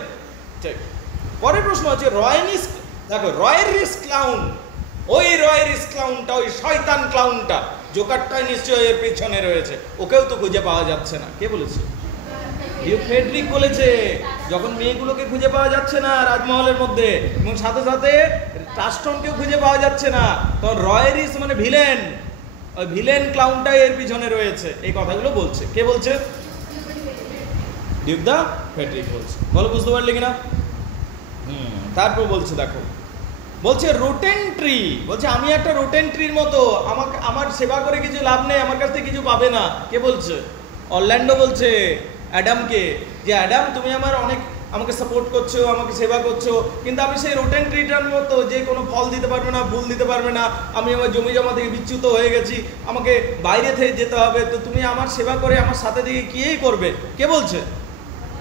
ঠিক। পরের প্রশ্ন হচ্ছে রয়নিস। দেখো, রয়েরিস ক্লাউন, ওই রয়েরিস ক্লাউনটা, ওই শয়তান ক্লাউনটা, জোকারটাই নিশ্চয়ই এর পিছনে রয়েছে, ওকেও তো খুঁজে পাওয়া যাচ্ছে না। কে বলেছে? ডিউক ফ্রেডরিক বলেছে। যখন মেয়েগুলোকে খুঁজে পাওয়া যাচ্ছে না রাজমহলের মধ্যে, এবং সাথে সাথে ট্রাস্টনকেও খুঁজে পাওয়া যাচ্ছে না, তখন রয়েরিস মানে ভিলেন, ওই ভিলেন ক্লাউনটাই এর পিছনে রয়েছে, এই কথাগুলো বলছে। কে বলছে? ডিউক দা ফ্রেডরিক বলছে। বলো বুঝতে পারলে কিনা? তারপর বলছে, দেখো, বলছে রোটেন ট্রি, বলছে আমি একটা রোটেন ট্রির মতো, আমার সেবা করে কিছু লাভ নেই, আমার কাছ থেকে কিছু পাবে না। কে বলছে? অরল্যান্ডো বলছে অ্যাডামকে, যে অ্যাডাম তুমি আমাকে সাপোর্ট করছো, আমাকে সেবা করছো, কিন্তু আমি সেই রোটেন ট্রিটার মতো, যে কোনো ফল দিতে পারবে না, ফুল দিতে পারবে না, আমি আমার জমি জমা থেকে বিচ্যুত হয়ে গেছি, আমাকে বাইরে থেকে যেতে হবে, তো তুমি আমার সেবা করে আমার সাথে থেকে কিয়েই করবে। কে বলছে?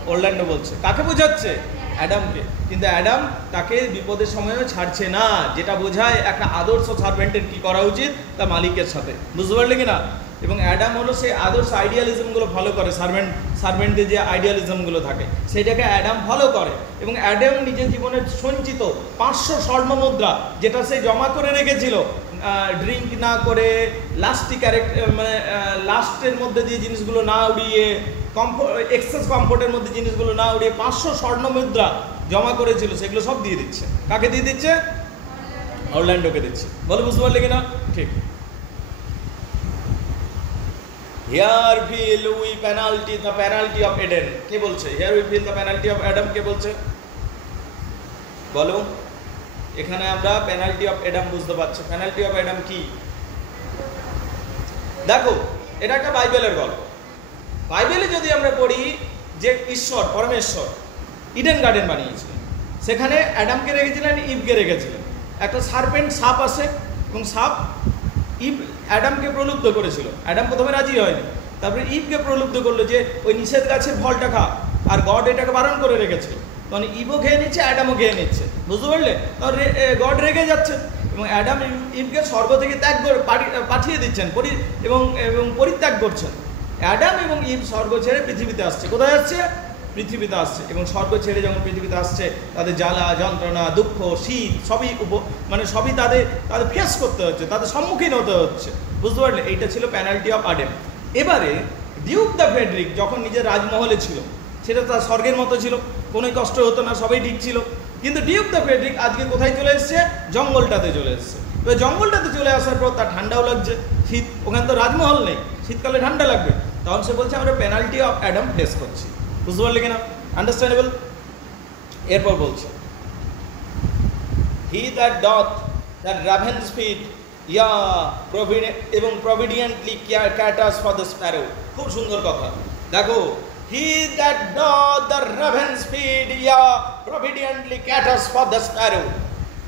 অরল্যান্ডো বলছে। কাকে বোঝাচ্ছে? অ্যাডামকে। কিন্তু অ্যাডাম তাকে বিপদের সময়ও ছাড়ছে না, যেটা বোঝায় একটা আদর্শ সার্ভেন্টের কি করা উচিত তার মালিকের সাথে, বুঝতে পারলে কিনা? এবং অ্যাডাম হলো সেই আদর্শ আইডিয়ালিজমগুলো ফলো করে, সার্ভেন্টের যে আইডিয়ালিজমগুলো থাকে সেটাকে অ্যাডাম ফলো করে। এবং অ্যাডাম নিজের জীবনের সঞ্চিত 500 স্বর্ণ মুদ্রা, যেটা সে জমা করে রেখেছিল, ড্রিঙ্ক না করে, লাস্টের মধ্যে দিয়ে জিনিসগুলো না উড়িয়ে, এক্সেস কমফোর্টের মধ্যে জিনিসগুলো না উড়িয়ে 500 স্বর্ণ মুদ্রা জমা করেছিল, সেগুলো সব দিয়ে দিচ্ছে। কাকে দিয়ে দিচ্ছে? অরল্যান্ডোকে দিচ্ছে। বলো বুঝতে পারলে কিনা? ঠিক। Here feel we penalty, the penalty of Eden. কে বলছে? Here we feel the penalty of Adam, কে বলছে? বলো। এখানে আমরা পেনাল্টি অফ এডাম বুঝতে পারছি। পেনাল্টি অফ এডাম কি? দেখো, এটা একটা বাইবেলের গল্প। বাইবেলে যদি আমরা পড়ি যে ঈশ্বর পরমেশ্বর ইডেন গার্ডেন বানিয়েছিলেন, সেখানে অ্যাডামকে রেখেছিলেন, ইভকে রেখেছিলেন। একটা সাপ আসে, এবং সাপ অ্যাডামকে প্রলুব্ধ করেছিল। অ্যাডাম প্রথমে রাজি হয়নি, তারপরে ইভকে প্রলুব্ধ করলো যে ওই নিষেধ গাছের ফলটা খা, আর গড এটাকে বারণ করে রেখেছিল। তখন ইভও খেয়ে নিচ্ছে, অ্যাডামও খেয়ে নিচ্ছে, বুঝতে পারলে? তখন গড রেগে যাচ্ছে, এবং অ্যাডাম ইভকে স্বর্গ থেকে ত্যাগ করে পাঠিয়ে দিচ্ছেন এবং পরিত্যাগ করছেন। অ্যাডাম এবং ইভ স্বর্গ ছেড়ে পৃথিবীতে আসছে। কোথায় আসছে? পৃথিবীতে আসছে। এবং স্বর্গ ছেড়ে যখন পৃথিবীতে আসছে, তাদের জ্বালা যন্ত্রণা দুঃখ শীত সবই তাদের ফেস করতে হচ্ছে, তাদের সম্মুখীন হতে হচ্ছে, বুঝতে পারলে? এইটা ছিল পেনাল্টি অফ আডেম। এবারে ডিউক দ্য ফ্রেডরিক যখন নিজের রাজমহলে ছিল, সেটা তার স্বর্গের মতো ছিল, কোনোই কষ্ট হতো না, সবাই ঠিক ছিল। কিন্তু ডিউক দ্য ফ্রেডরিক আজকে কোথায় চলে এসছে? জঙ্গলটাতে চলে এসছে। এবার জঙ্গলটাতে চলে আসার পর তার ঠান্ডাও লাগছে, শীত, ওখানে তো রাজমহল নেই, শীতকালে ঠান্ডা লাগবে। তখন সে বলছে আমরা পেনাল্টি অফ অ্যাডাম ফেস করছি, বুঝতে পারলে কিনা? আন্ডারস্ট্যান্ডেবল? এরপর বলছে he that doth the ravens feed এবং providently caters for the sparrow. খুব সুন্দর কথা। দেখো, He that doth the raven's feed, yeah, providently caters for the sparrow.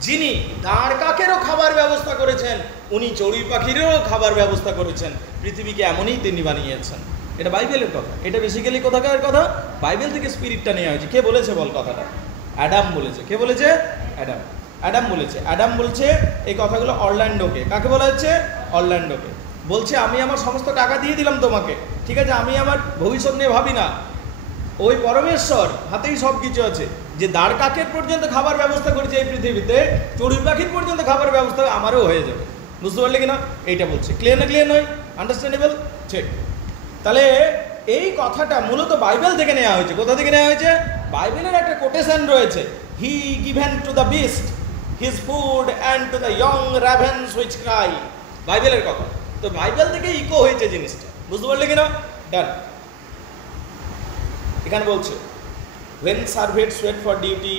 যিনি দাঁড় কাকেরও খাবার ব্যবস্থা করেছেন, উনি চড়ুই পাখিরও খাবার ব্যবস্থা করেছেন। পৃথিবীকে এমনই তিনি বানিয়েছেন। এটা বাইবেলের কথা। এটা বেসিক্যালি কোথাকার কথা? বাইবেল থেকে স্পিরিটটা নেওয়া হয়েছে। কে বলেছে বল কথাটা? অ্যাডাম বলেছে। কে বলেছে? অ্যাডাম। অ্যাডাম বলেছে। অ্যাডাম বলছে এই কথাগুলো অরল্যান্ডোকে। কাকে বলা হচ্ছে? অরল্যান্ডোকে। বলছে আমি আমার সমস্ত টাকা দিয়ে দিলাম তোমাকে, ঠিক আছে, আমি আমার ভবিষ্যৎ নিয়ে ভাবি না। ওই পরমেশ্বর হাতেই সব কিছু আছে, যে দাঁড় কাকের পর্যন্ত খাবার ব্যবস্থা করেছে এই পৃথিবীতে, চড়ুই পাখির পর্যন্ত খাবার ব্যবস্থা আমারও হয়ে যাবে। বুঝতে পারলে কিনা? এইটা বলছে। ক্লিয়ার না ক্লিয়ার নয়? আন্ডারস্ট্যান্ডেবল? ঠিক। তাহলে এই কথাটা মূলত বাইবেল থেকে নেওয়া হয়েছে। কোথা থেকে নেওয়া হয়েছে? বাইবেলের একটা কোটেশন রয়েছে, he given to the beast his food and to the young ravens which cry. বাইবেলের কথা। তো বাইবেল থেকে ইকো হয়েছে জিনিসটা। বুঝতে পারলে কিনা? ডান। এখানে বলছে when servants sweat for duty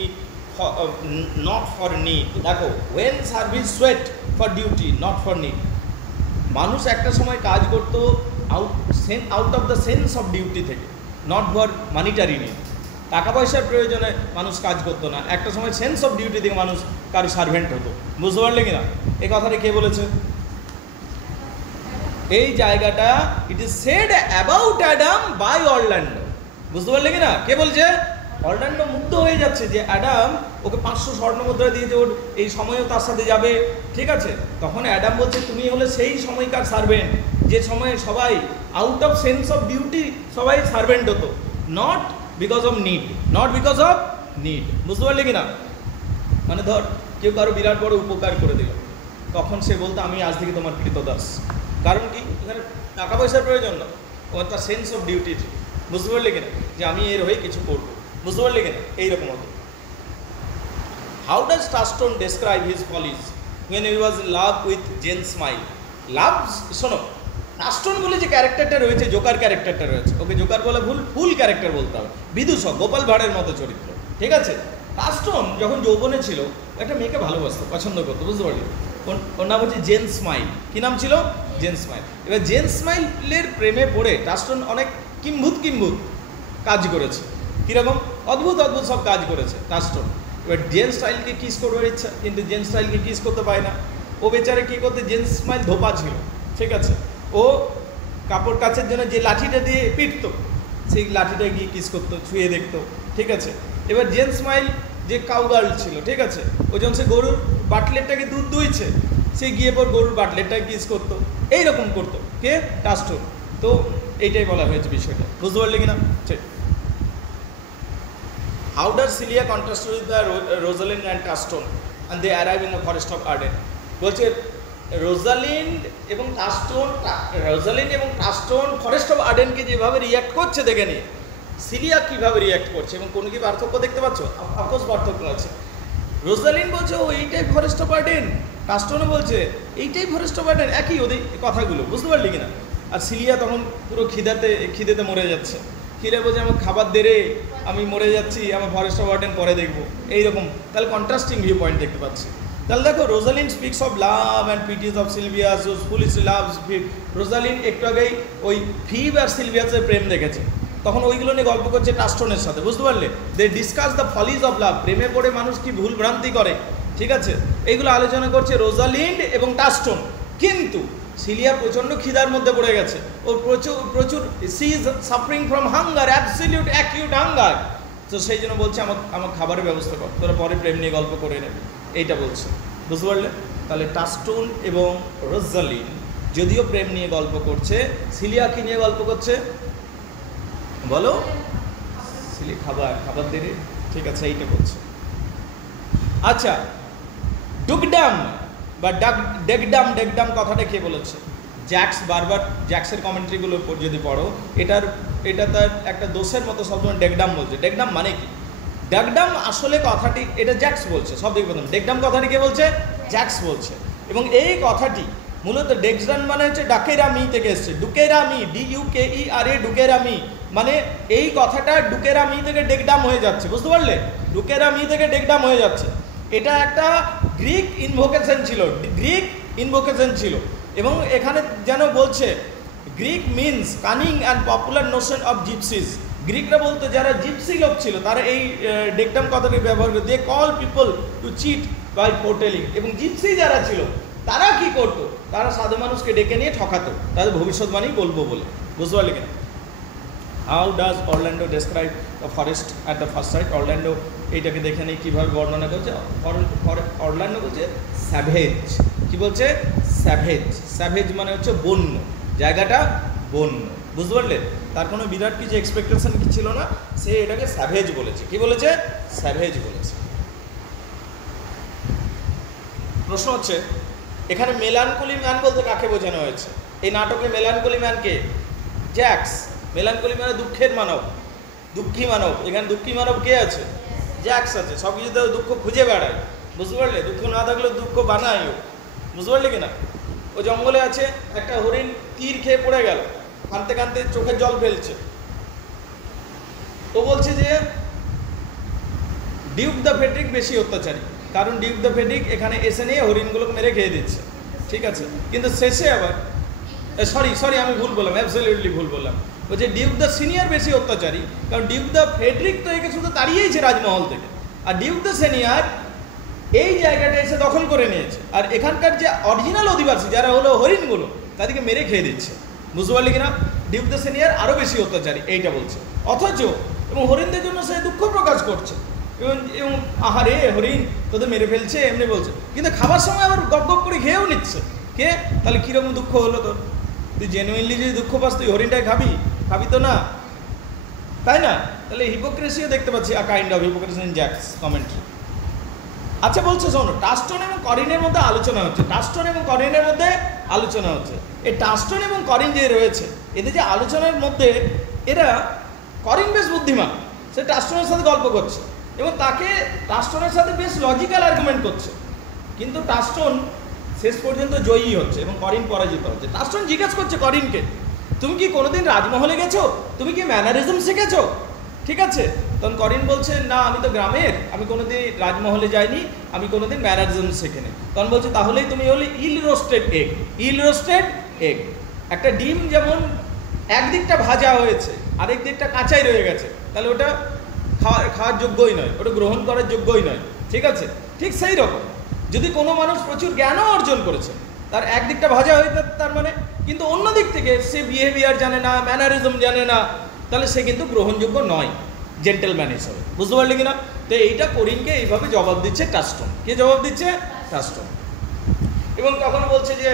not for need. দেখো, when service sweat for duty not for need, মানুষ একটা সময় কাজ করতো out of the sense of duty থেকে, নট ফর মানিটারি নিড। টাকা পয়সার প্রয়োজনে মানুষ কাজ করতো না, একটা সময় সেন্স অফ ডিউটি থেকে মানুষ কারো সার্ভেন্ট হতো। বুঝতে পারলে কিনা? এই কথাটা কে বলেছে? এই জায়গাটা it is said about Adam by Orlando. বুঝতে পারলে কিনা? কে বলছে? অরল্যান্ডো মুগ্ধ হয়ে যাচ্ছে যে অ্যাডাম ওকে 500 স্বর্ণ মুদ্রা দিয়েছে, ওর এই সময়ও তার সাথে যাবে, ঠিক আছে। তখন অ্যাডাম বলছে তুমি হলে সেই সময়কার সার্ভেন্ট যে সময়ে সবাই out of sense of duty সবাই সার্ভেন্ট হতো, not because of need, not because of need. বুঝতে পারলে কিনা? মানে ধর কেউ কারো বিরাট বড় উপকার করে দিল, তখন সে বলতো আমি আজ থেকে তোমার কৃতদাস। কারণ কি? এখানে টাকা পয়সার প্রয়োজন না, ও তার সেন্স অফ ডিউটি। বুঝতে পারলে কিনা? যে আমি এর হয়ে কিছু করবো। বুঝতে পারলে কিনা? এইরকম হতো। How does Touchstone describe his follies when he was in love with Jane Smile? Love, শোনো, টাস্টন বলে যে ক্যারেক্টারটা রয়েছে, জোকার ক্যারেক্টারটা রয়েছে, ওকে জোকার বলে ভুল, ফুল ক্যারেক্টার বলতে হবে। বিদূষক, গোপাল ভাঁড়ের মতো চরিত্র, ঠিক আছে। টাস্টন যখন যৌবনে ছিল একটা মেয়েকে ভালোবাসতো, পছন্দ করতো। বুঝতে পারলি? ওর নাম হচ্ছে জেন স্মাইল। কি নাম ছিল? Jane smile. এবার জেন স্মাইলের প্রেমে পড়ে টাস্টন অনেক কিম্ভূত কাজ করেছে। কীরকম? অদ্ভুত সব কাজ করেছে টাস্টন। এবার জেন স্টাইলকে কিস করবার ইচ্ছা, কিন্তু জেন স্টাইলকে কিস করতে পারে না। ও বেচারে কী করতে, জেন স্মাইল ধোপা ছিল, ঠিক আছে। ও কাপড় কাচের জন্য যে লাঠিটা দিয়ে পিটতো, সেই লাঠিটা গিয়ে কিস করতো, ছুঁয়ে দেখতো, ঠিক আছে। এবার জেন স্মাইল যে কাউগার্ল ছিল, ঠিক আছে, ওই জন্য সে গরুর বাটলেটটাকে দুধ দুইছে, সে গিয়ে পর গরুর বাটলেটটাকে কিস করতো, এইরকম করতো। কে? টাস্টন। তো এইটাই বলা হয়েছে বিষয়টা। বুঝতে পারলি কিনা? ঠিক। How does Celia contrast with the Rosalind and Taston and they arrive in the forest of Arden? বলছে রোজালিন্ড এবং টাস্টন ফরেস্ট অফ আর্ডেনকে যেভাবে রিয়্যাক্ট করছে দেখে নিয়ে, সিলিয়া কীভাবে রিয়্যাক্ট করছে এবং কোনো কি পার্থক্য দেখতে পাচ্ছ? অফকোর্স পার্থক্য আছে। রোজালিন্ড বলছে ও এইটাই ফরেস্ট অফ আর্ডেন, টাস্টনও বলছে এইটাই ফরেস্ট অফ আর্ডেন, একই ওদের কথাগুলো। বুঝতে পারলি কিনা? আর সিলিয়া তখন পুরো খিদেতে মরে যাচ্ছে। খিদে বলছে আমার খাবার দে রে, আমি মরে যাচ্ছি, আমার ফরেস্ট অফ আর্ডেন পরে দেখবো, এইরকম। তাহলে কন্ট্রাস্টিং ভিউ পয়েন্ট দেখতে পাচ্ছি। তাহলে দেখো, Rosalind speaks of love and pities of Silvius whose foolish love's Phebe. Rosalind একটু আগেই ওই ফিব আর সিলভিয়াসের প্রেম দেখেছে, তখন ওইগুলো নিয়ে গল্প করছে টাস্টনের সাথে। বুঝতে পারলে? দে discuss the follies of love. প্রেমে পড়ে মানুষ কি ভুল ভ্রান্তি করে, ঠিক আছে, এইগুলো আলোচনা করছে রোজালিন্ড এবং টাস্টন। কিন্তু সিলিয়া প্রচণ্ড খিদার মধ্যে পড়ে গেছে, ও প্রচুর she is suffering from hunger, absolute acute hunger. তো সেই জন্য বলছে আমার খাবারের ব্যবস্থা কর, তোরা পরে প্রেম নিয়ে গল্প করে নেবে, এইটা বলছে। বুঝতে পারলে? তাহলে টাস্টন এবং রোজালিন যদিও প্রেম নিয়ে গল্প করছে, সিলিয়া কি নিয়ে গল্প করছে বলো? সিলিয়া খাবার দেরে, ঠিক আছে, এইটা বলছে। আচ্ছা, ডুগডাম বা ডেগডাম কথাটা কে বলেছে? জ্যাক্স। বারবার জ্যাক্সের কমেন্ট্রিগুলোর উপর যদি পড়ো, এটা তার একটা দোষের মতো সবসময় ডেগডাম বলছে। ডেগডাম মানে কি? ডেগডাম আসলে কথাটি এটা জ্যাক্স বলছে সব থেকে প্রথম। ডেগডাম কথাটি কে বলছে? জ্যাক্স বলছে। এবং এই কথাটি মূলত ডেগডাম মানে হচ্ছে ডাকেরামি থেকে এসছে। ডুকেরামি, DUKERA, ডুকেরামি মানে এই কথাটা ডুকেরামি থেকে ডেগডাম হয়ে যাচ্ছে। বুঝতে পারলে? ডুকেরামি থেকে ডেগডাম হয়ে যাচ্ছে। এটা একটা গ্রিক ইনভোকেশন ছিল এবং এখানে যেন বলছে Greek means cunning and popular notion of gypsies. গ্রিকরা বলতো যারা জিপসি লোক ছিল তারা এই ডেকটাম কথাটি ব্যবহার করে, they call people to cheat by foretelling. এবং জিপসি যারা ছিল তারা কি করতো, তারা সাধু মানুষকে ডেকে নিয়ে ঠকাতো তাদের ভবিষ্যৎবাণী বলবো বলে। বুঝতে পারলি কিনা? How does Orlando describe the forest at the first site? Orlando এইটাকে দেখে নিয়ে কীভাবে বর্ণনা করছে। অরল্যান্ডো বলছে স্যাভেজ। কি বলছে? স্যাভেজ। স্যাভেজ মানে হচ্ছে বন্য, জায়গাটা বন্য। বুঝতে পারলে? তার কোনো বিরাট কিছু এক্সপেকটেশন কি ছিল না, সে এটাকে স্যাভেজ বলেছে। কি বলেছে? স্যাভেজ বলেছে। প্রশ্ন হচ্ছে এখানে মেলানকোলি ম্যান বলতে কাকে বোঝানো হয়েছে? এই নাটকে মেলানকোলি ম্যানকে জ্যাক্স। মেলানকোলি মানে দুঃখের মানব, দুঃখী মানব। এখানে দুঃখী মানব কে আছে? জ্যাক্স আছে। সব কিছুতে দুঃখ খুঁজে বেড়ায়। বুঝতে পারলে? দুঃখ না থাকলেও দুঃখ বানায় ও। বুঝতে পারলে কিনা? ও জঙ্গলে আছে, একটা হরিণ তীর খেয়ে পড়ে গেল, কাঁদতে কাঁদতে চোখের জল ফেলছে। ও বলছে যে ডিউক দ্য ফেডরিক বেশি অত্যাচারী, কারণ ডিউক দ্য ফেডরিক এখানে এসে নিয়ে হরিণগুলোকে মেরে খেয়ে দিচ্ছে। ঠিক আছে, কিন্তু শেষে আবার সরি আমি ভুল বললাম, অ্যাবসলিউটলি ভুল বললাম। বলছে ডিউক দ্য সিনিয়র বেশি অত্যাচারী, কারণ ডিউক দ্য ফেডরিক তো একে শুধু তাড়িয়েছে রাজমহল থেকে, আর ডিউক দ্য সিনিয়র এই জায়গাটা এসে দখল করে নিয়েছে, আর এখানকার যে অরিজিনাল অধিবাসী যারা হলো হরিণগুলো তাদেরকে মেরে খেয়ে দিচ্ছে। বুঝতে পারলি কিনা? ডিউক দ্য সিনিয়র আরও বেশি অত্যাচারী এইটা বলছে। অথচ এবং হরিণদের জন্য সে দুঃখ প্রকাশ করছে এবং আহারে হরিণ তোদের মেরে ফেলছে এমনি বলছে, কিন্তু খাবার সময় আবার গপ গপ করে খেয়েও নিচ্ছে। কে? তাহলে কীরকম দুঃখ হলো তোর? তুই জেনুইনলি যদি দুঃখ পাস তুই হরিণটাই খাবি তো না, তাই না? তাহলে হিপোক্রেসিও দেখতে পাচ্ছি, a kind of hypocrisy in Jaques commentary. আচ্ছা বলছে শোনো, টাস্টন এবং করিনের মধ্যে আলোচনা হচ্ছে। টাস্টন এবং করিনের মধ্যে আলোচনা হচ্ছে। এই টাস্টন এবং করিন যে রয়েছে এদের যে আলোচনার মধ্যে এরা করিন বেশ বুদ্ধিমান, সে টাস্টনের সাথে গল্প করছে এবং তাকে টাস্টনের সাথে বেশ লজিক্যাল আর্গুমেন্ট করছে, কিন্তু টাস্টন শেষ পর্যন্ত জয়ী হচ্ছে এবং করিন পরাজিত হচ্ছে। টাস্টন জিজ্ঞেস করছে করিনকে, তুমি কি কোনোদিন রাজমহলে গেছো? তুমি কি ম্যানারিজম শিখেছো? ঠিক আছে, তখন করিন বলছে না, আমি তো গ্রামের, আমি কোনোদিন রাজমহলে যাইনি, আমি কোনোদিন ম্যানারিজম শিখিনি। তখন বলছে তাহলেই তুমি হলে ইল রোস্টেড এগ। ইল রোস্টেড এগ, একটা ডিম যেমন একদিকটা ভাজা হয়েছে আরেক দিকটা কাঁচাই রয়ে গেছে, তাহলে ওটা খাওয়ার যোগ্যই নয়, ওটা গ্রহণ করার যোগ্যই নয়। ঠিক আছে, ঠিক সেই রকম যদি কোনো মানুষ প্রচুর জ্ঞানও অর্জন করেছে, তার একদিকটা ভাজা হয়ে তার মানে, কিন্তু অন্য দিক থেকে সে বিহেভিয়ার জানে না, ম্যানারিজম জানে না, তাহলে সে কিন্তু গ্রহণযোগ্য নয় জেন্টেলম্যান হিসাবে। বুঝতে পারলি কিনা? তো এইটা করিনকে এইভাবে জবাব দিচ্ছে টাস্টন। কে জবাব দিচ্ছে? টাস্টন। এবং তখন বলছে যে,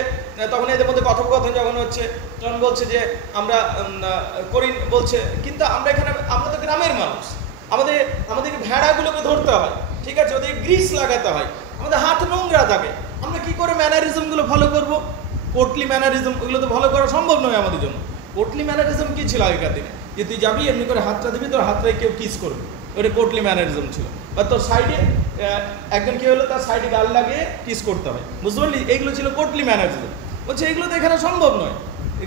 তখন এদের মধ্যে কথোপকথন যখন হচ্ছে তখন বলছে যে আমরা, করিন বলছে কিন্তু আমরা এখানে, আমরা তো গ্রামের মানুষ, আমাদেরকে ভেড়াগুলোকে ধরতে হয়, ঠিক আছে, ওদের গ্রিস লাগাতে হয়, আমাদের হাত নোংরা থাকে, আমরা কি করে ম্যানারিজমগুলো ফলো করবো? কোর্টলি ম্যানারিজম ওগুলো তো ফলো করা সম্ভব নয় আমাদের জন্য। কোর্টলি ম্যানারিজম কি ছিল আগেকার দিনে? যে তুই যাবি এমনি করে হাতটা দিবি, তোর হাতটায় কেউ কিস করবে, ওটা কোর্টলি ম্যানারিজম ছিল। বা তোর সাইডে একজন কি হলো, তার সাইডে গাল লাগিয়ে কিস করতে হয়। বুঝতে পারলি? এইগুলো ছিল কোর্টলি ম্যানারিজম। বলছে এগুলো তো এখানে সম্ভব নয়,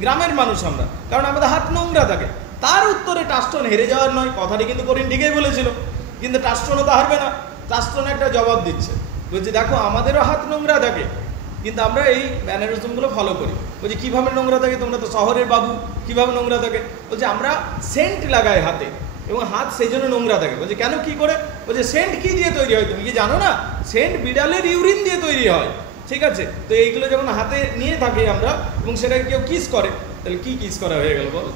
গ্রামের মানুষ আমরা, কারণ আমাদের হাত নোংরা থাকে। তার উত্তরে টাস্টন হেরে যাওয়ার নয়, কথাটি কিন্তু করিন ঠিকই বলেছিল, কিন্তু টাস্টনও তো হারবে না। টাস্টন একটা জবাব দিচ্ছে, বলছে দেখো আমাদেরও হাত নোংরা থাকে, কিন্তু আমরা এই ম্যানারিজমগুলো ফলো করি। বলছে কীভাবে নোংরা থাকে? তোমরা তো শহরের বাবু, কীভাবে নোংরা থাকে? বলছে আমরা সেন্ট লাগাই হাতে এবং হাত সেই জন্য নোংরা থাকে। বলছে কেন, কি করে? বলছে সেন্ট কী দিয়ে তৈরি হয় তুমি কি জানো না? সেন্ট বিড়ালের ইউরিন দিয়ে তৈরি হয়। ঠিক আছে, তো এইগুলো যখন হাতে নিয়ে থাকি আমরা এবং সেটাকে কেউ কিস করে, তাহলে কি কিস করা হয়ে গেল বল?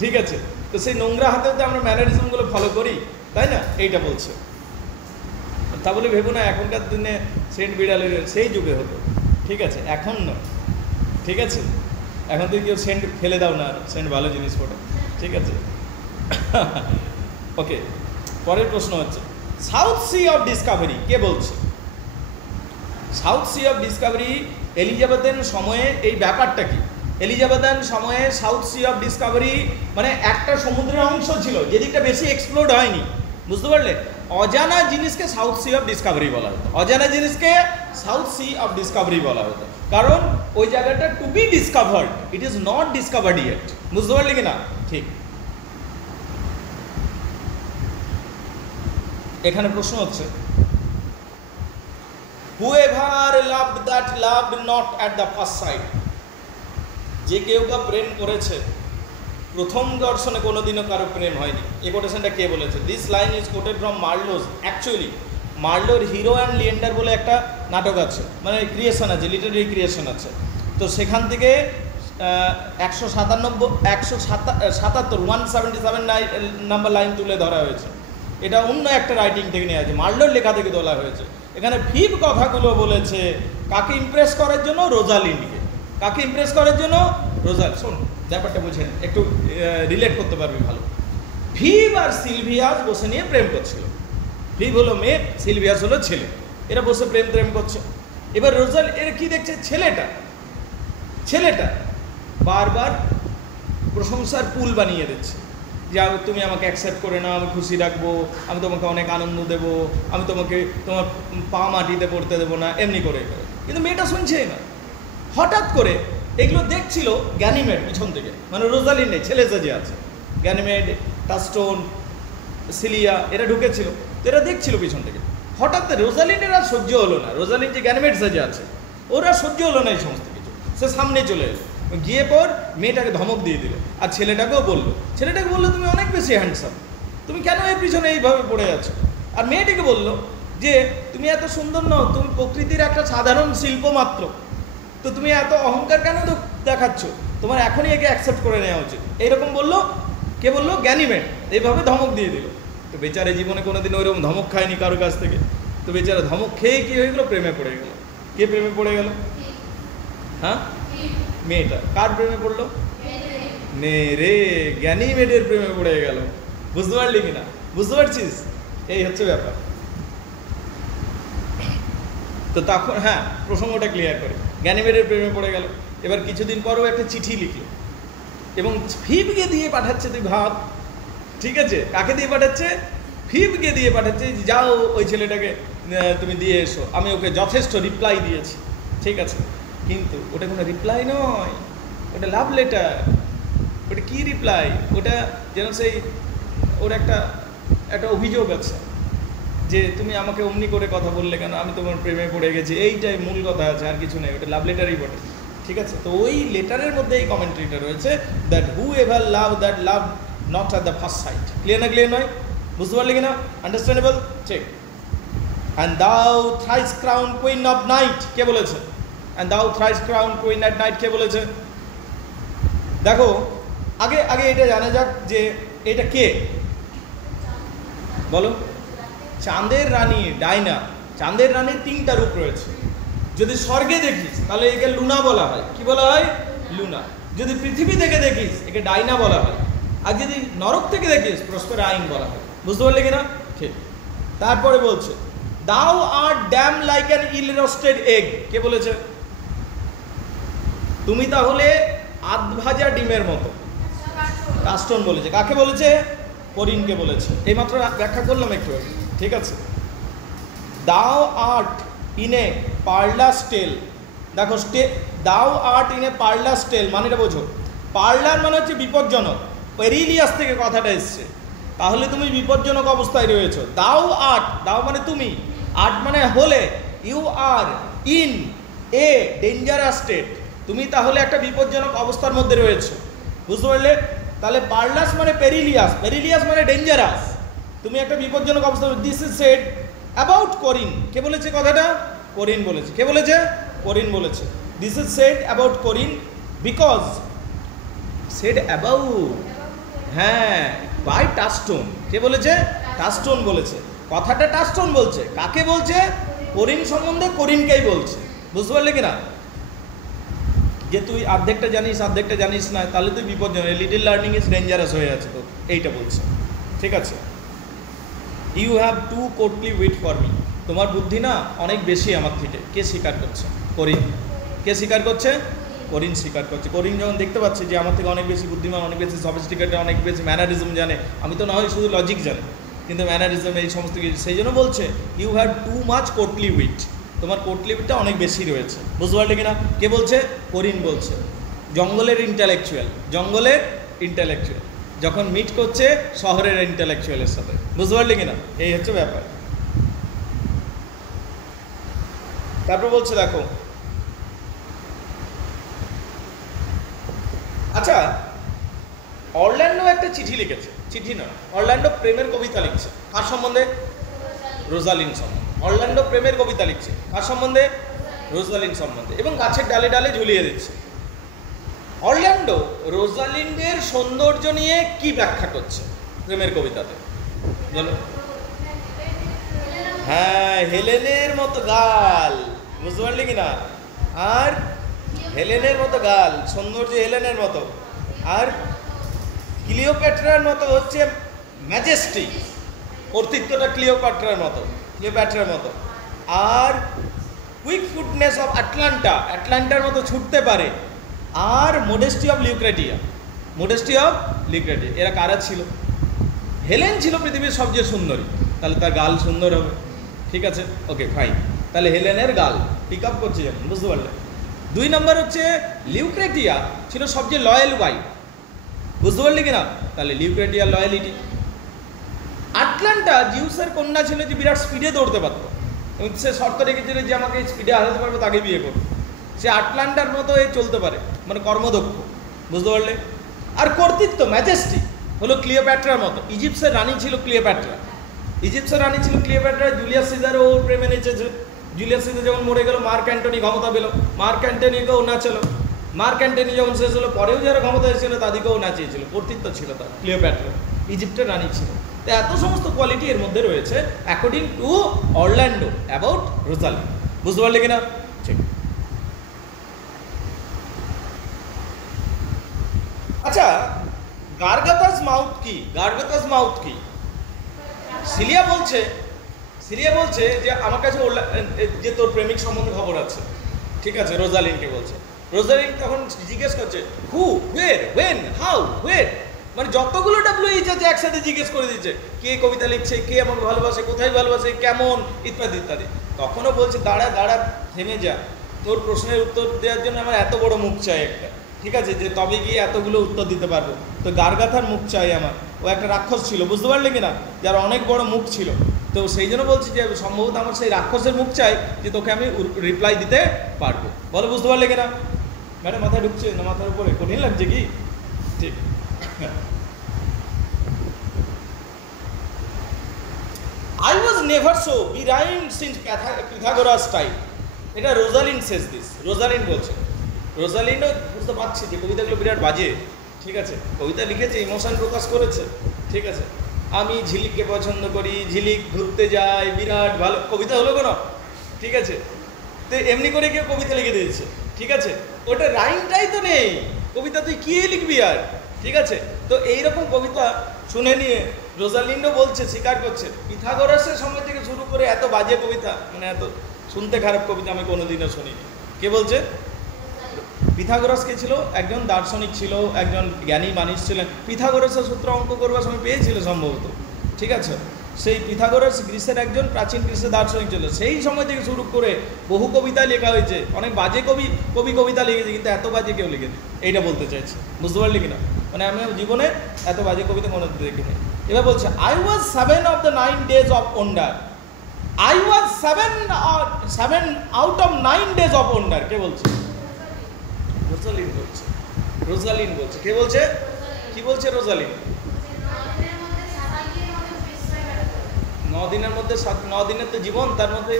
ঠিক আছে, তো সেই নোংরা হাতেও তো আমরা ম্যানারিজমগুলো ফলো করি, তাই না? এইটা বলছে। তা বলে ভেবো না এখনকার দিনে সেন্ট বিড়ালের, সেই যুগে হতো, ঠিক আছে, এখন নয়। ঠিক আছে, এখন তুই কেউ সেন্ট ফেলে দাও না, সেন্ট ভালো জিনিস ফোটো। ঠিক আছে, ওকে। পরের প্রশ্ন হচ্ছে সাউথ সি অফ ডিসকভারি কে বলছে? South Sea of discovery Elizabethan সময়ে এই ব্যাপারটা কি? এলিজাবেথান সময়ে সাউথ সি অফ ডিসকভারি মানে একটা সমুদ্রের অংশ ছিল যেদিকটা বেশি এক্সপ্লোর্ড হয়নি। বুঝতে পারলে? অজানা জিনিসকে সাউথ সি অফ ডিসকভারি বলা হতো। অজানা জিনিসকে সাউথ সি অফ ডিসকভারি বলা হতো, কারণ ওই জায়গাটা to be discovered, it is not discovered yet. বুঝতে পারলে কিনা? ঠিক। এখানে প্রশ্ন হচ্ছে whoever loved that loved not at the first sight, যে কেউ প্রেম করেছে প্রথম দর্শনে কোনোদিনও কারো প্রেম হয়নি। এই কোটেশনটা কে বলেছে? This line is quoted from Marlowe's. Actually মার্লোর হিরো অ্যান্ড লিয়েন্ডার বলে একটা নাটক আছে, মানে ক্রিয়েশন আছে, লিটারারি ক্রিয়েশন আছে। তো সেখান থেকে 177 নাম্বার লাইন তুলে ধরা হয়েছে। এটা অন্য একটা রাইটিং থেকে নেওয়া আছে, মার্লোর লেখা থেকে তোলা হয়েছে। এখানে ফিব কথাগুলো বলেছে কাকে ইমপ্রেস করার জন্য? রোজালিন্ডকে। কাকে ইমপ্রেস করার জন্য? শোন ব্যাপারটা বুঝে একটু রিলেট করতে পারবি ভালো। ফিব আর সিলভিয়াস বসে নিয়ে প্রেম করছিল। ফিব হলো মেয়ে, সিলভিয়াস হলো ছেলে। এরা বসে প্রেম করছে। এবার রোজাল এর কি দেখছে? ছেলেটা বারবার প্রশংসার পুল বানিয়ে দিচ্ছে, যে তুমি আমাকে অ্যাকসেপ্ট করে নাও, আমি খুশি রাখবো, আমি তোমাকে অনেক আনন্দ দেবো, আমি তোমাকে তোমার পা মাটিতে পড়তে দেবো না, এমনি করে। কিন্তু মেয়েটা শুনছেই না। হঠাৎ করে এগুলো দেখছিল গ্যানিমেড পিছন থেকে, মানে রোজালিন নেই, ছেলে সাজে আছে। গ্যানিমেড, টাস্টোন, সিলিয়া এরা ঢুকেছিল, তো এরা দেখছিল পিছন থেকে। হঠাৎ রোজালিনের আর সহ্য হলো না, রোজালিন যে গ্যানিমেড সাজে আছে ওরা সহ্য হলো না এই সমস্ত কিছু। সে সামনে চলে এলো, গিয়ে পর মেয়েটাকে ধমক দিয়ে দিল, আর ছেলেটাকে বললো তুমি অনেক বেশি হ্যান্ডসাম, তুমি কেন এর পিছনে এইভাবে পড়ে আছো? আর মেয়েটিকে বললো যে তুমি এত সুন্দর নও, তুমি প্রকৃতির একটা সাধারণ শিল্প মাত্র, তো তুমি এত অহংকার কেন দেখাচ্ছ? তোমার এখনই একে অ্যাকসেপ্ট করে নেওয়া উচিত। এইরকম বললো। কে বললো? গ্যানিমেড। এইভাবে ধমক দিয়ে দিল। তো বেচারে জীবনে কোনোদিন ওইরকম ধমক খায়নি কারোর কাছ থেকে। তো বেচারা ধমক খেয়ে কি হয়ে গেলো? প্রেমে পড়ে গেল। কে প্রেমে পড়ে গেল? হ্যাঁ, মেয়েটা। কার প্রেমে পড়লো? রে গ্যানিমেডের প্রেমে পড়ে গেল। বুঝতে পারলি কিনা? বুঝতে পারছিস? এই হচ্ছে ব্যাপার। তো তখন হ্যাঁ, প্রসঙ্গটা ক্লিয়ার করে, গ্যানিমেডের প্রেমে পড়ে গেল। এবার কিছুদিন পরও একটা চিঠি লিখলো এবং ফিবকে দিয়ে পাঠাচ্ছে। তুই ভাব, ঠিক আছে, কাকে দিয়ে পাঠাচ্ছে? ফিবকে দিয়ে পাঠাচ্ছে, যাও ওই ছেলেটাকে তুমি দিয়ে এসো, আমি ওকে যথেষ্ট রিপ্লাই দিয়েছি, ঠিক আছে। কিন্তু ওটা কোনো রিপ্লাই নয়, ওটা লাভ লেটার। ওটা কি রিপ্লাই? ওটা যেন সেই ওর একটা অভিযোগ আছে যে তুমি আমাকে অমনি করে কথা বললে কেন, আমি তোমার প্রেমে পড়ে গেছি, এইটাই মূল কথা আছে, আর কিছু নেই। ওটা লাভ লেটারই বটে, ঠিক আছে। তো ওই লেটারের মধ্যে এই কমেন্ট্রিটা রয়েছে, that who ever love that love not at the first sight. Clear না? ক্লিয়ার নয়? বুঝতে পারলি কিনা? Understandable? Check. And thou thrice crowned queen of night, কে বলেছে? And thou thrice crowned queen at night, কে বলেছে? দেখো, আগে এটা জানা যাক যে এটা কে, বলো। চাঁদের রানী ডাইনা। চাঁদের রানীর 3টা রূপ রয়েছে। যদি স্বর্গে দেখিস তাহলে একে লুনা বলা হয়। কি বলা হয়? লুনা। যদি পৃথিবী থেকে দেখিস একে ডাইনা বলা হয়। আর যদি নরক থেকে দেখিস প্রসপেরাইন বলা হয়। বুঝতে পারলে কিনা? ঠিক। তারপরে বলছে thou art damned like an ill roasted egg, কে বলেছে? তুমি তাহলে আধ ভাজা ডিমের মতো। টাস্টন বলেছে। কাকে বলেছে? করিনকে বলেছে। এইমাত্র ব্যাখ্যা করলাম একটু, ঠিক আছে। দাও আর্ট ইন এ পার্লাস টেল। দেখো, দাও আর্ট ইন এ পার্লাস টেল মানেটা বোঝো। পার্লার মানে হচ্ছে বিপজ্জনক, পেরিলিয়াস থেকে কথাটা এসছে। তাহলে তুমি বিপজ্জনক অবস্থায় রয়েছো। দাও আর্ট, দাও মানে তুমি, আর্ট মানে হলে, you are in a dangerous state, তুমি তাহলে একটা বিপজ্জনক অবস্থার মধ্যে রয়েছো। বুঝতে পারলে? তাহলে পার্লাস মানে পেরিলিয়াস, পেরিলিয়াস মানে ডেঞ্জারাস, তুমি একটা বিপজ্জনক অবস্থা। This is said about করিন। কে বলেছে কথাটা? করিন বলেছে। কে বলেছে? করিন বলেছে। This is said about করিন because said about, হ্যাঁ, বাই টাস্টন। কে বলেছে? টাস্টন বলেছে। কথাটা টাস্টন বলছে। কাকে বলছে? করিন সম্বন্ধে করিনকেই বলছে। বুঝতে পারলে কিনা? যে তুই অর্ধেকটা জানিস না, তাহলে তুই বিপজ্জনক, লিটল লার্নিং ইজ ডেঞ্জারাস হয়ে আছে তো, এইটা বলছে, ঠিক আছে। You have too courtly wit for me, তোমার বুদ্ধি না অনেক বেশি আমার থেকে। কে স্বীকার করছে? করিন। কে স্বীকার করছে? করিন স্বীকার করছে। করিন যখন দেখতে পাচ্ছে যে আমার থেকে অনেক বেশি বুদ্ধিমান, অনেক বেশি সফিস্টিকেটেড, অনেক বেশি ম্যানারিজম জানে, আমি তো না হয় শুধু লজিক জানি, কিন্তু ম্যানারিজম এই সমস্ত কিছু, সেই জন্য বলছে you have too much courtly wit, তোমার কোর্টলি উইটটা অনেক বেশি রয়েছে। বুঝতে পারলে কিনা? কে বলছে? করিন বলছে। জঙ্গলের ইন্টালেকচুয়াল যখন মিট করছে শহরের ইন্টালেকচুয়ালের সাথে। বুঝতে পারলে কিনা? এই হচ্ছে ব্যাপার। তারপর বলছে দেখো, আচ্ছা অরল্যান্ডো একটা চিঠি লিখেছে, চিঠি নয়, অরল্যান্ডো প্রেমের কবিতা লিখছে। কার সম্বন্ধে? রোজালিন সম্বন্ধে। অরল্যান্ডো প্রেমের কবিতা লিখছে কার সম্বন্ধে? রোজালিন সম্বন্ধে, এবং গাছের ডালে ডালে ঝুলিয়ে দিচ্ছে। অরল্যান্ডো রোজালিন্ডের সৌন্দর্য নিয়ে কি ব্যাখ্যা করছে প্রেমের কবিতাতে? বলো। হ্যাঁ, হেলেনের মতো গাল, বুঝতে পারলি কিনা? আর হেলেনের মতো গাল, সৌন্দর্য হেলেনের মতো, আর ক্লিওপ্যাট্রার মতো হচ্ছে ম্যাজেস্টি, কর্তৃত্বটা ক্লিওপ্যাট্রার মতো, ক্লিওপ্যাট্রার মতো। আর কুইক ফুটনেস অফ আটলান্টা, আটলান্টার মতো ছুটতে পারে। আর মোডেস্টি অফ লিউক্রেটিয়া, মোডেস্টি অফ লিউক্রেটিয়া। এরা কারা ছিল? হেলেন ছিল পৃথিবীর সবচেয়ে সুন্দরী, তাহলে তার গাল সুন্দর হবে, ঠিক আছে, ওকে ফাইন। তাহলে হেলেনের গাল পিক আপ করছে যেমন, বুঝতে পারলে। 2 নম্বর হচ্ছে লিউক্রেটিয়া ছিল সবচেয়ে লয়াল ওয়াইফ, বুঝতে পারলি কিনা? তাহলে লিউক্রেটিয়া লয়ালিটি। আটলান্টা জিউসের কন্যা ছিল যে বিরাট স্পিডে দৌড়তে পারতো, এবং সে শর্ত রেখেছিল যে আমাকে স্পিডে হারাতে পারবে তাকে বিয়ে করবে। সে আটলান্টার মতো চলতে পারে, মানে কর্মদক্ষ, বুঝতে পারলে। আর কর্তৃত্ব, ম্যাজেস্টি হলো ক্লিওপ্যাট্রার মতো। ইজিপ্টের রানী ছিল ক্লিওপ্যাট্রা, ইজিপ্টের রানী ছিল ক্লিওপ্যাট্রা। জুলিয়াস সিজার ওর প্রেমে নেচেছে। জুলিয়াস সিজার যখন মরে গেল, মার্ক অ্যান্টনি ক্ষমতা পেল, মার্ক অ্যান্টনিকেও নাচালো। মার্ক অ্যান্টনি যখন শেষ হলো, পরেও যারা ক্ষমতা এসেছিল তাদেরকেও নাচিয়েছিল। কর্তৃত্ব ছিল তার, ক্লিওপ্যাট্রা ইজিপ্টের রানী ছিল। তো এত সমস্ত কোয়ালিটি এর মধ্যে রয়েছে according to Orlando about Rosalyn, বুঝতে পারলে কিনা? ঠিক। আচ্ছা, গার্গাতাস মাউথ কি? গার্গাতাস মাউথ কি? সিলিয়া বলছে যে আমার কাছে যে তোর প্রেমিক সম্বন্ধে খবর আছে, ঠিক আছে, রোজালিনকে বলছে। রোজালিন তখন জিজ্ঞেস করছে হু, হোয়ার, হোয়েন, হাউ, হোয়ার, মানে যতগুলো WH আছে একসাথে জিজ্ঞেস করে দিচ্ছে, কে কবিতা লিখছে, কে আমাকে ভালোবাসে, কোথায় ভালোবাসে, কেমন, ইত্যাদি ইত্যাদি। তখনও বলছে দাঁড়া দাঁড়া, থেমে যা, তোর প্রশ্নের উত্তর দেওয়ার জন্য আমার এত বড় মুখ চাই একটা, ঠিক আছে, যে তবে গিয়ে এতগুলো উত্তর দিতে পারবো। তো গার্গাথার মুখ চাই আমার। ও একটা রাক্ষস ছিল, বুঝতে পারলে কিনা, যার অনেক বড় মুখ ছিল। তো সেই জন্য বলছি যে সম্ভবত আমার সেই রাক্ষসের মুখ চাই, যে তোকে আমি রিপ্লাই দিতে পারবো। বলো, বুঝতে পারলে কিনা? ম্যাডাম মাথায় ঢুকছে না? মাথার উপরে কঠিন লাগছে কি? ঠিক। I was never so behind since Pythagoras time. এটা রোজালিন সেজ দিস, রোজালিন বলছে। রোজালিনও বুঝতে পারছি যে কবিতাগুলো বিরাট বাজে, ঠিক আছে, কবিতা লিখেছে, ইমোশন প্রকাশ করেছে, ঠিক আছে। আমি ঝিলিককে পছন্দ করি, ঝিলিক ঘুরতে যায়, বিরাট ভালো কবিতা হলো কেন, ঠিক আছে। তো এমনি করে কেউ কবিতা লিখে দিয়েছে, ঠিক আছে, ওটা রাইমটাই তো নেই, কবিতা তুই কি লিখবি আর, ঠিক আছে। তো এইরকম কবিতা শুনে নিয়ে রোজালিনও বলছে, স্বীকার করছে, পিথাগোরাসের সময় থেকে শুরু করে এত বাজে কবিতা, মানে এত শুনতে খারাপ কবিতা আমি কোনোদিনও শুনিনি। কে বলছে? পিথাগোরাস কে ছিল? একজন দার্শনিক ছিল, একজন জ্ঞানী মানুষ ছিলেন। পিথাগোরাসের সূত্র অঙ্ক করবার সময় পেয়েছিল সম্ভবত, ঠিক আছে। সেই পিথাগোরাস গ্রিসের একজন প্রাচীন গ্রিসের দার্শনিক ছিল। সেই সময় থেকে শুরু করে বহু কবিতা লেখা হয়েছে, অনেক বাজে কবি কবিতা লিখেছে, কিন্তু এত বাজে কেউ লিখেছে, এইটা বলতে চাইছে, বুঝতে পারলি কিনা? মানে আমি জীবনে এত বাজে কবিতা কোনো দেখিনি। এবার বলছে I was 7 of the 9 days of wonder. I was 7 out of 9 days of wonder. কে বলছে? রোজালিন বলছে, রোজালিন বলছে। কে বলছে? কি বলছে রোজালিন? 9 দিনের মধ্যে 9 দিনের তো জীবন, তার মধ্যে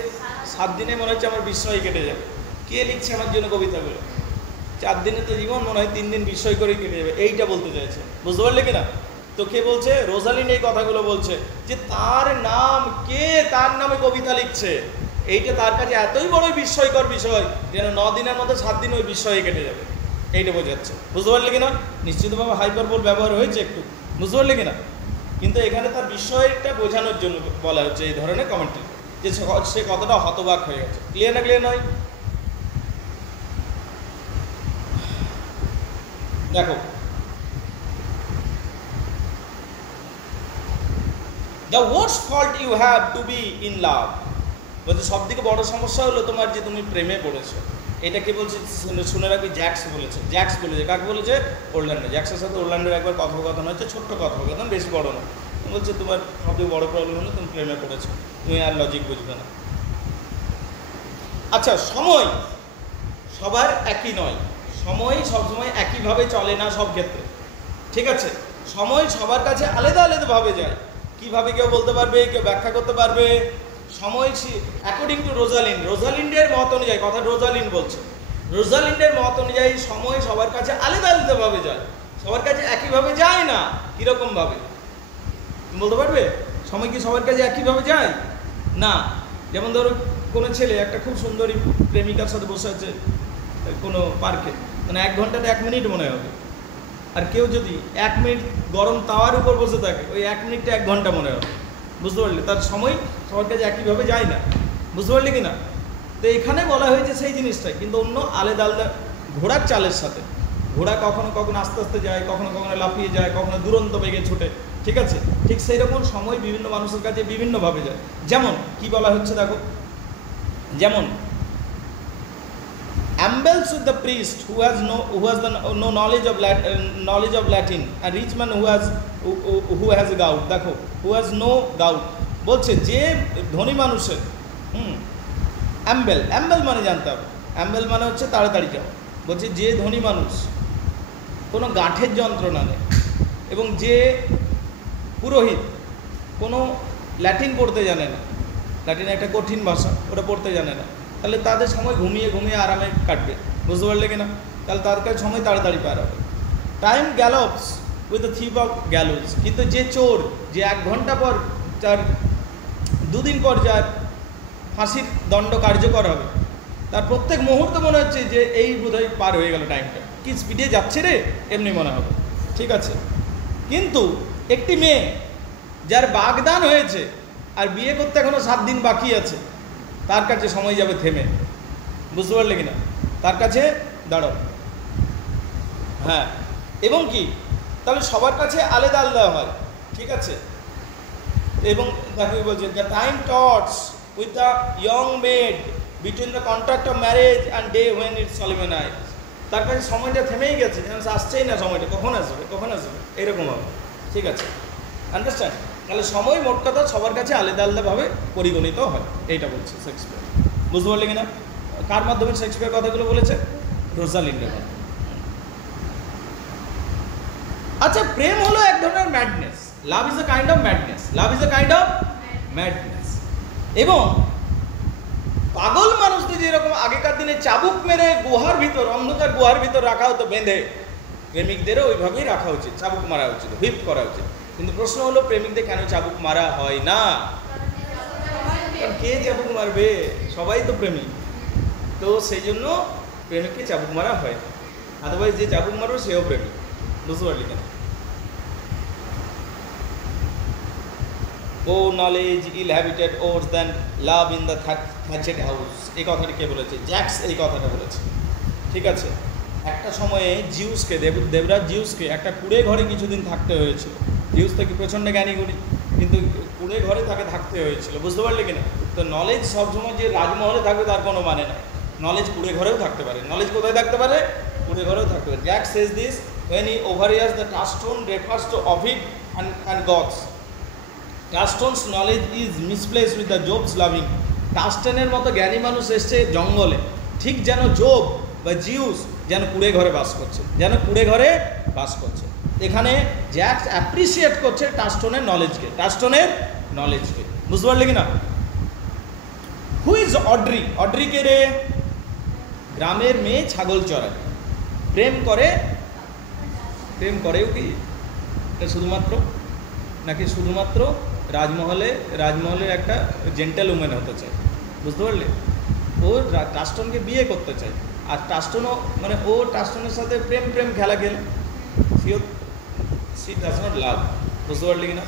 7 দিনে মনে হচ্ছে আমার বিস্ময় কেটে যাবে। কে লিখছে আমার জন্য কবিতাগুলো? 4 দিনে তো জীবন, মনে হয় 3 দিন বিস্ময় করেই কেটে যাবে, এইটা বলতে চাইছে, বুঝতে পারলে কিনা? তো কে বলছে? রোজালিন এই কথাগুলো বলছে যে তার নাম কে, তার নামে কবিতা লিখছে, এইটা তার কাছে এতই বড় বিস্ময়কর বিষয় যেন 9 দিনের মধ্যে 7 দিন ওই বিস্ময়ে কেটে যাবে, এইটা বোঝাচ্ছে, বুঝতে পারলে কিনা? নিশ্চিতভাবে হাইপারবোল ব্যবহার হয়েছে একটু, বুঝতে পারলে কিনা? কিন্তু এখানে তার বিষয়টা বোঝানোর জন্য বলা হচ্ছে এই ধরনের কমেন্ট্রি, যে সে কতটা হতবাক হয়ে গেছে। ক্লিয়ার না ক্লিয়ার নয়? দেখো, the worst fault you have to be in love, বলছে সব থেকে বড় সমস্যা হলো তোমার যে তুমি প্রেমে পড়েছো। এটা কে বলছে? শুনে রাখবি, জ্যাক্স বলেছে। জ্যাক্স বলেছে, কাকে বলেছে? অরল্যান্ডো। জ্যাক্সের সাথে অরল্যান্ডোর একবার কথোপকথন হচ্ছে, ছোট্ট কথোপকথন, বেশি বড় না। বলছে তোমার সবথেকে বড় প্রবলেম হলো তুমি প্রেমে পড়েছো, তুমি আর লজিক বুঝবে না। আচ্ছা, সময় সবার একই নয়, সময় সবসময় একইভাবে চলে না সব ক্ষেত্রে, ঠিক আছে, সময় সবার কাছে আলাদা আলাদাভাবে যায়। কিভাবে কেউ বলতে পারবে, কেউ ব্যাখ্যা করতে পারবে। সময় অ্যাকর্ডিং টু রোজালিন্ডের মত অনুযায়ী, কথা রোজালিন্ড বলছে, রোজালিন্ডের মত অনুযায়ী সময় সবার কাছে আলাদা আলাদাভাবে যায়, সবার কাছে একইভাবে যায় না। কীরকমভাবে বলতে পারবে? সময় কি সবার কাছে একইভাবে যায় না। যেমন ধরো কোনো ছেলে একটা খুব সুন্দরী প্রেমিকার সাথে বসে আছে কোনো পার্কে, মানে 1 ঘন্টাতে 1 মিনিট মনে হবে। আর কেউ যদি 1 মিনিট গরম তাওয়ার উপর বসে থাকে, ওই 1 মিনিটটা 1 ঘন্টা মনে হবে। বুঝতে পারলে? তার সময় সবার কাছে একইভাবে যায় না। বুঝতে পারলে কি না? তো এখানে বলা হয়েছে সেই জিনিসটাই, কিন্তু অন্য আলাদা আলাদা। ঘোড়ার চালের সাথে, ঘোড়া কখনো কখনো আস্তে আস্তে যায়, কখনো কখনো লাফিয়ে যায়, কখনো দুরন্ত বেগে ছোটে, ঠিক আছে? ঠিক সেই রকম সময় বিভিন্ন মানুষের কাছে বিভিন্নভাবে যায়। যেমন কি বলা হচ্ছে দেখো, যেমন ambles with the priest who has no knowledge of Latin, a rich man who has a gout, দেখো who has no gout বলছে যে ধনী মানুষের অ্যাম্বেল মানে জানতে হবে, অ্যাম্বেল মানে হচ্ছে তাড়াতাড়ি যাওয়া। বলছে যে ধনী মানুষ কোনো গাঁঠের যন্ত্রণা নেই এবং যে পুরোহিত কোনো ল্যাটিন পড়তে জানে না, ল্যাটিন একটা কঠিন ভাষা, ওটা পড়তে জানে না, তাহলে তাদের সময় ঘুমিয়ে ঘুমিয়ে আরামে কাটবে। বুঝতে পারলে কিনা? তাহলে তার কাছে সময় তাড়াতাড়ি পার হবে। Time gallops with the thief of gallows, কিন্তু যে চোর যে 1 ঘন্টা পর যার 2 দিন পর যার ফাঁসির দণ্ড কার্যকর হবে, তার প্রত্যেক মুহূর্ত মনে হচ্ছে যে এই বোধহয় পার হয়ে গেল টাইমটা, কি স্পিডে যাচ্ছে রে, এমনি মনে হবে। ঠিক আছে, কিন্তু একটি মেয়ে যার বাগদান হয়েছে আর বিয়ে করতে এখনো 7 দিন বাকি আছে, তার কাছে সময় যাবে থেমে। বুঝতে পারলে কিনা? তার কাছে দাঁড়াও। হ্যাঁ, এবং কি তাহলে সবার কাছে আলাদা আলাদা হয়। ঠিক আছে, এবং দেখো বলছে the time trots with the young maid between the contract of marriage and day when it solemnized. তার কাছে সময়টা থেমেই গেছে, যেন আসছেই না, সময়টা কখন আসবে কখন আসবে, এরকম হবে। ঠিক আছে, আন্ডারস্ট্যান্ড? তাহলে সময় মোট কথা সবার কাছে আলাদা আলাদাভাবে পরিগণিত হয়, এইটা বলছে শেক্সপিয়ার। বুঝতে পারলে কিনা? কার মাধ্যমে শেক্সপিয়ার কথাগুলো বলেছে? রোজালিন্ডের মাধ্যমে। আচ্ছা, প্রেম হলো এক ধরনের madness. Love is a kind of madness. Love is a kind of madness. এবং পাগল মানুষদের যেরকম আগেকার দিনে চাবুক মেরে গুহার ভিতর, অন্ধকার গুহার ভিতর রাখা হতো বেঁধে, প্রেমিকদেরও ওইভাবেই রাখা উচিত, চাবুক মারা উচিত, হুইপ করা উচিত। কিন্তু প্রশ্ন হলো প্রেমিকদের কেন চাবুক মারা হয় না? কারণ কে চাবুক মারবে? সবাই তো প্রেমিক, তো সেই জন্য প্রেমিককে চাবুক মারা হয়। আদারওয়াইজ যে চাবুক মারবে সেও প্রেমিক। বুঝতে পারলি কেন? O knowledge ill habited worse than love in the thatched house, এই কথাটি কে বলেছে? জ্যাক্স এই কথাটা বলেছে। ঠিক আছে, একটা সময়ে জিউসকে, দেবরাজ জিউসকে একটা কুঁড়ে ঘরে কিছুদিন থাকতে হয়েছিল। জিউস থেকে প্রচণ্ড জ্ঞানীগুণী, কিন্তু কুঁড়ে ঘরে তাকে থাকতে হয়েছিল। বুঝতে পারলে কিনা? তো নলেজ সবসময় যে রাজমহলে থাকবে তার কোনো মানে নাই। নলেজ কুঁড়ে ঘরেও থাকতে পারে। নলেজ কোথায় থাকতে পারে? কুঁড়ে ঘরেও থাকতে পারে। Jack Sage this when he overhears the Touchstone refers to Ovid and gods. Touchstone's knowledge is misplaced with the Job's loving. টাস্টনের মতো জ্ঞানী মানুষ এসছে জঙ্গলে, ঠিক যেন জব বা জিউস যেন কুঁড়ে ঘরে বাস করছে, যেন কুঁড়ে ঘরে বাস করছে। এখানে জ্যাক অ্যাপ্রিসিয়েট করছে টাস্টনের নলেজকে, টাস্টনের নলেজকে। বুঝতে পারলে কিনা? Who is Audrey? অড্রি কে রে? গ্রামের মেয়ে, ছাগল চড়ায়, প্রেম করে। প্রেম করেও কি এটা শুধুমাত্র, নাকি শুধুমাত্র রাজমহলের একটা জেন্টেল উমেন হতে চায়? বুঝতে পারলে? ও টাস্টনকে বিয়ে করতে চায়, আর টাস্টনও মানে ও টাস্টনের সাথে প্রেম খেলা খেলে, সি ডাজ নট লাভ। বুঝতে পারলি কিনা?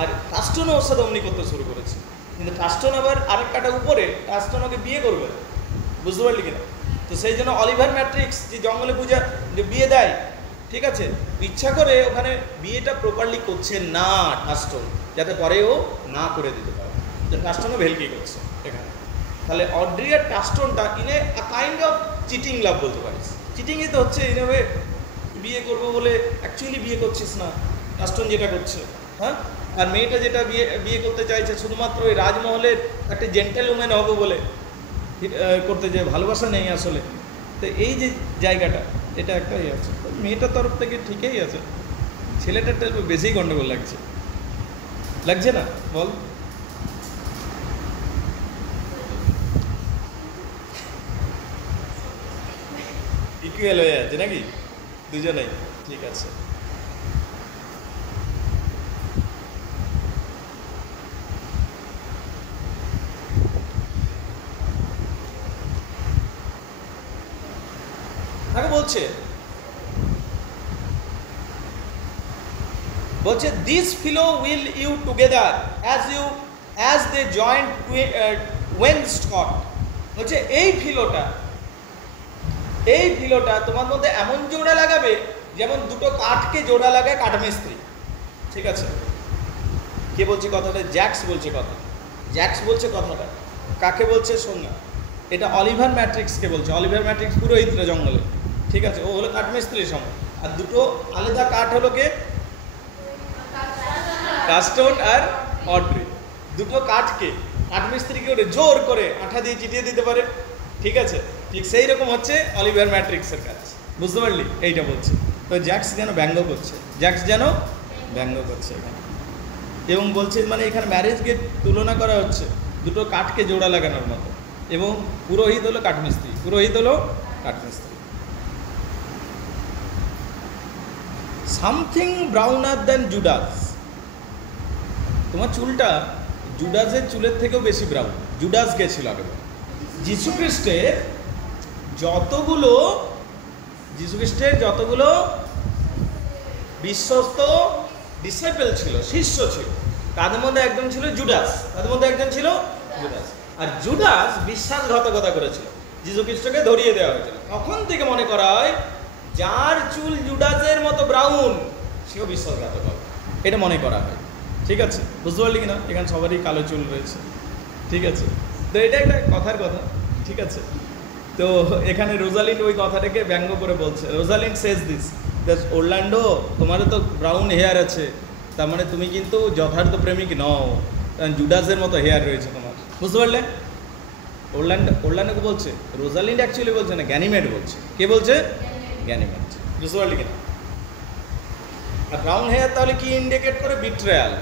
আর টাস্টনও ওর সাথে অমনি করতে শুরু করেছে, কিন্তু টাস্টন আবার আরেকটা উপরে, টাস্টন ওকে বিয়ে করবে। বুঝতে পারলি কিনা? তো সেই জন্য অলিভার ম্যাট্রিক্স যে জঙ্গলে পূজা যে বিয়ে দেয়, ঠিক আছে, ইচ্ছা করে ওখানে বিয়েটা প্রপারলি করছে না টাস্টন, যাতে পরে ও না করে দিতে পারে। যে টাস্টনও ভেলকি করছে এখানে। তাহলে অড্রি আর টাস্টনটা in a kind of cheating love বলতে পারিস। চিটিংই তো হচ্ছে এইভাবে, বিয়ে করবো বলে অ্যাকচুয়ালি বিয়ে করছিস না, টাস্টন যেটা করছে। হ্যাঁ, আর মেয়েটা যেটা বিয়ে করতে চাইছে শুধুমাত্র ওই রাজমহলের একটা জেন্টেল উমেন হবো বলে করতে চাই, ভালোবাসা নেই আসলে। তো এই যে জায়গাটা, এটা একটাই আছে। মেয়েটার তরফ থেকে ঠিকই আছে, ছেলেটারটা বেশি গন্ডগোল লাগছে, লাগছে না বল? ইকুয়াল হয়ে আছে নাকি দুজনেই? ঠিক আছে। আগে বলছে this fellow will you together as they joint wainscot. বলছে এই ফিলোটা তোমার মধ্যে এমন জোড়া লাগাবে যেমন দুটো কাঠকে জোড়া লাগায় কাঠমিস্ত্রি। ঠিক আছে, কে বলছে কথাটা? জ্যাক্স বলছে কথা। জ্যাক্স বলছে কথাটা কাকে বলছে শোন না, এটা অলিভার ম্যাট্রিক্সকে বলছে। অলিভার ম্যাট্রিক্স পুরোহিতরা জঙ্গলে, ঠিক আছে, ও হলো কাঠমিস্ত্রির সময়। আর দুটো আলাদা কাঠ হলো কে? কাস্টোন আর অড্রি। দুটো কাঠকে কাঠমিস্ত্রিকে ওটা জোর করে আঠা দিয়ে চিটিয়ে দিতে পারে। ঠিক আছে, ঠিক সেই রকম হচ্ছে অলিভার ম্যাট্রিক্সের কাজ। বুঝতে পারলি? এইটা বলছে। তো জ্যাক্স যেন ব্যঙ্গ করছে, এখানে। এবং বলছে মানে এখানে ম্যারেজকে তুলনা করা হচ্ছে দুটো কাঠকে জোড়া লাগানোর মতো। এবং পুরোহিত হলো কাঠমিস্ত্রি, সামথিং ব্রাউনার দ্যান জুডাস। তোমার চুলটা জুডাসের চুলের থেকেও বেশি ব্রাউন। জুডাস কে ছিল আগে? যীশু খ্রিস্টের যতগুলো বিশ্বস্ত ডিসাইপল ছিল, শিষ্য ছিল, তাদের মধ্যে একজন ছিল জুডাস। আর জুডাস বিশ্বাসঘাতকতা করেছিল, যীশু খ্রিস্টকে ধরিয়ে দেওয়া হয়েছিল। তখন থেকে মনে করা হয় যার চুল জুডাসের মতো ব্রাউন সেও বিশ্বাসঘাতক হবে, এটা মনে করা হয়। ঠিক আছে, বুঝতে পারলি কিনা? এখানে সবারই কালো চুল রয়েছে। ঠিক আছে, তো এটা একটা কথার কথা। ঠিক আছে, তো এখানে রোজালিন্ড ওই কথাটাকে ব্যঙ্গ করে বলছে। Rosalind Sage this that Orlando, তোমারও তো ব্রাউন হেয়ার আছে, তার মানে তুমি কিন্তু যথার্থ প্রেমিক নও, কারণ জুডাসের মতো হেয়ার রয়েছে তোমার। বুঝতে পারলে? ওরল্যান্ডোকে বলছে, রোজালিন্ড অ্যাকচুয়ালি বলছে না, গ্যানিমেড বলছে। কে বলছে? গ্যানিমেড। বুঝতে পারলি কিনা? আর ব্রাউন হেয়ার তাহলে কি ইন্ডিকেট করে? বিট্রেয়াল।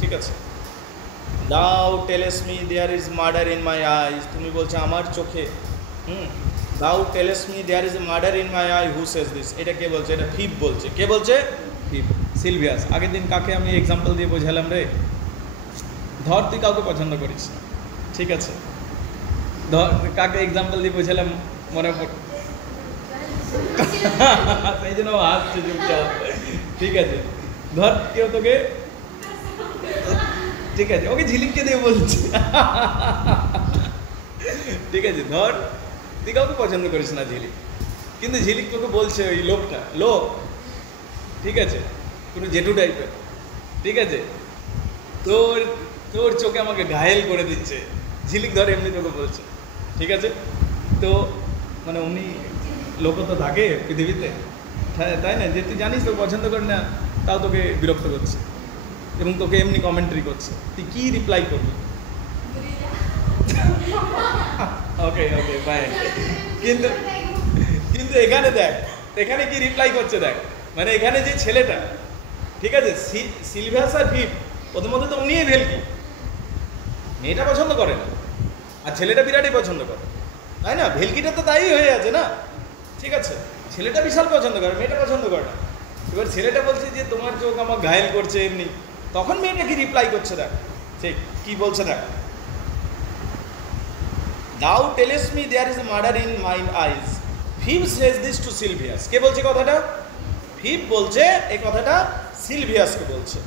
ঠিক আছে, thou tells me there is murder in my eyes. তুমি বলছো আমার চোখে, thou tells me there is murder in my eye, who says this? এটা কে বলছে? এটা ফিপ বলছে। কে বলছে? ফিপ। সিলভিয়াস। আগের দিন কাকে আমি এক্সাম্পল দিয়ে বোঝালাম রে? ধর তুই কাউকে পছন্দ করিস না, ঠিক আছে, ধর কাকে এক্সাম্পল দিয়ে বোঝালাম মনে পড়, সেই জন্য হাসছে চুপচাপ। ঠিক আছে, ধর কেউ তোকে, ঠিক আছে, ওকে ঝিলিককে দিয়ে বলছে। ঠিক আছে, ধর তুই কাউকে পছন্দ করিস না ঝিলিক, কিন্তু ঝিলিক তোকে বলছে, ওই লোক, ঠিক আছে, কোনো জেঠু টাইপের, ঠিক আছে, তোর চোখে আমাকে ঘায়েল করে দিচ্ছে। ঝিলিক ধর এমনি তোকে বলছে, ঠিক আছে, তো মানে উনি লোক তো থাকে পৃথিবীতে, হ্যাঁ তাই না, যে তুই জানিস তোকে পছন্দ করে না, তাও তোকে বিরক্ত করছে এবং তোকে এমনি কমেন্ট্রি করছে, তুই কি রিপ্লাই করবি? Okay bye. কিন্তু এখানে দেখ, এখানে কি রিপ্লাই করছে দেখ, মানে এখানে যে ছেলেটা, ঠিক আছে, সিলভিয়াস আর ফিপ, ওদের মধ্যে তো উনিই ভেলকি। মেয়েটা পছন্দ করে না আর ছেলেটা বিরাটই পছন্দ করে, তাই না? ভেলকিটা তো তাই হয়ে আছে না, ঠিক আছে, ছেলেটা বিশাল পছন্দ করে, মেয়েটা পছন্দ করে না। এবার ছেলেটা বলছে যে তোমার চোখ আমার ঘায়েল করছে এমনি, তখন মেয়েটা কি রিপ্লাই করছে দেখ, ঠিক কি বলছে দেখ, thou tells me there is murder in mine eyes, Phebe says this to Silvius. কে বলছে কথাটা? ফিপ বলছে এই কথাটা সিলভিয়াসকে বলছে,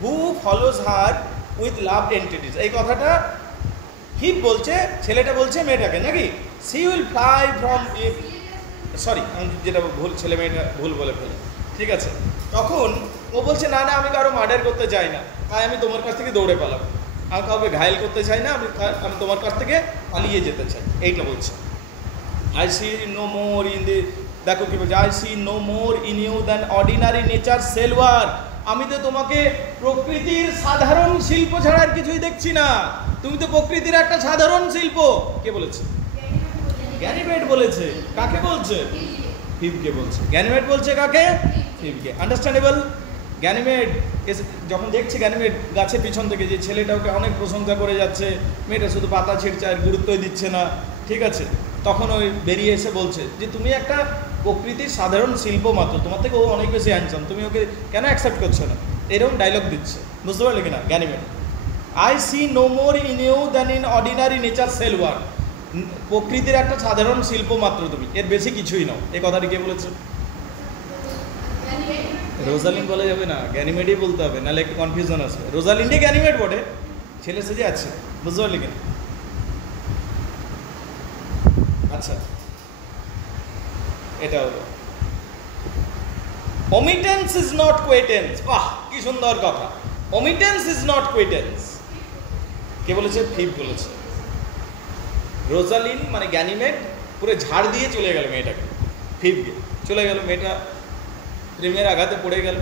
who follows her with love entities. এই কথাটা ফিপ বলছে, ছেলেটা বলছে মেয়েটাকে, নাকি? She will fly from, sorry আমি যেটা ভুল, ছেলে মেয়েটা ভুল বলে ফেলে, ঠিক আছে, তখন ও বলছে না আমি কারো মার্ডার করতে চাই না, তাই আমি তোমার কাছ থেকে দৌড়ে পালাম, আমি কাউকে ঘায়েল করতে চাই না, আমি তোমার কাছ থেকে পালিয়ে যেতে চাই, এইটা বলছে। I see no more in thee, দেখো কি বলছে, I see no more in you than ordinary nature saleware. আমি তো তোমাকে প্রকৃতির সাধারণ শিল্প ছাড়া আর কিছুই দেখছি না, তুমি তো প্রকৃতির একটা সাধারণ শিল্প। কে বলেছে? গ্যানিমেড বলেছে। কাকে বলছে? ফিবকে বলছে। গ্যানিমেড বলছে কাকে? ফিবকে। আন্ডারস্ট্যান্ডেবল? গ্যানিমেড যখন দেখছে গ্যানিমেড গাছের পিছন থেকে যে ছেলেটা ওকে অনেক প্রশংসা করে যাচ্ছে, মেয়েটা শুধু পাতা ছিঁড়ছে আর গুরুত্বই দিচ্ছে না, ঠিক আছে, তখন ওই বেরিয়ে এসে বলছে যে তুমি একটা প্রকৃতির সাধারণ শিল্প মাত্র, তোমার থেকে ও অনেক বেশি হ্যান্ডসাম, তুমি ওকে কেন অ্যাকসেপ্ট করছো না? এরকম ডায়লগ দিচ্ছে, বুঝতে পারলে কিনা? Ganymede, I see no more in you than in ordinary nature sale work. প্রকৃতির একটা সাধারণ শিল্প মাত্র তুমি, এর বেশি কিছুই নাও। এই কথাটি কে বলেছে? রোজালিন বলা যাবে না, গ্যানিমেডই বলতে হবে, নাহলে একটু কনফিউশন আসবে। রোজালিন্ডে গ্যানিমেড বটে, ছেলে সেজে আছে, বুঝতে পারলি কিনা? আচ্ছা, এটা হলো omittance is not quittance। বাহ, কি সুন্দর কথা। omittance is not quittance কে বলেছে? ফিব বলেছে। রোজালিন মানে গ্যানিমেড পুরো ঝাড় দিয়ে চলে গেল মেয়েটাকে, ফিবকে চলে গেল, মেয়েটা প্রেমের আঘাতে পড়ে গেল,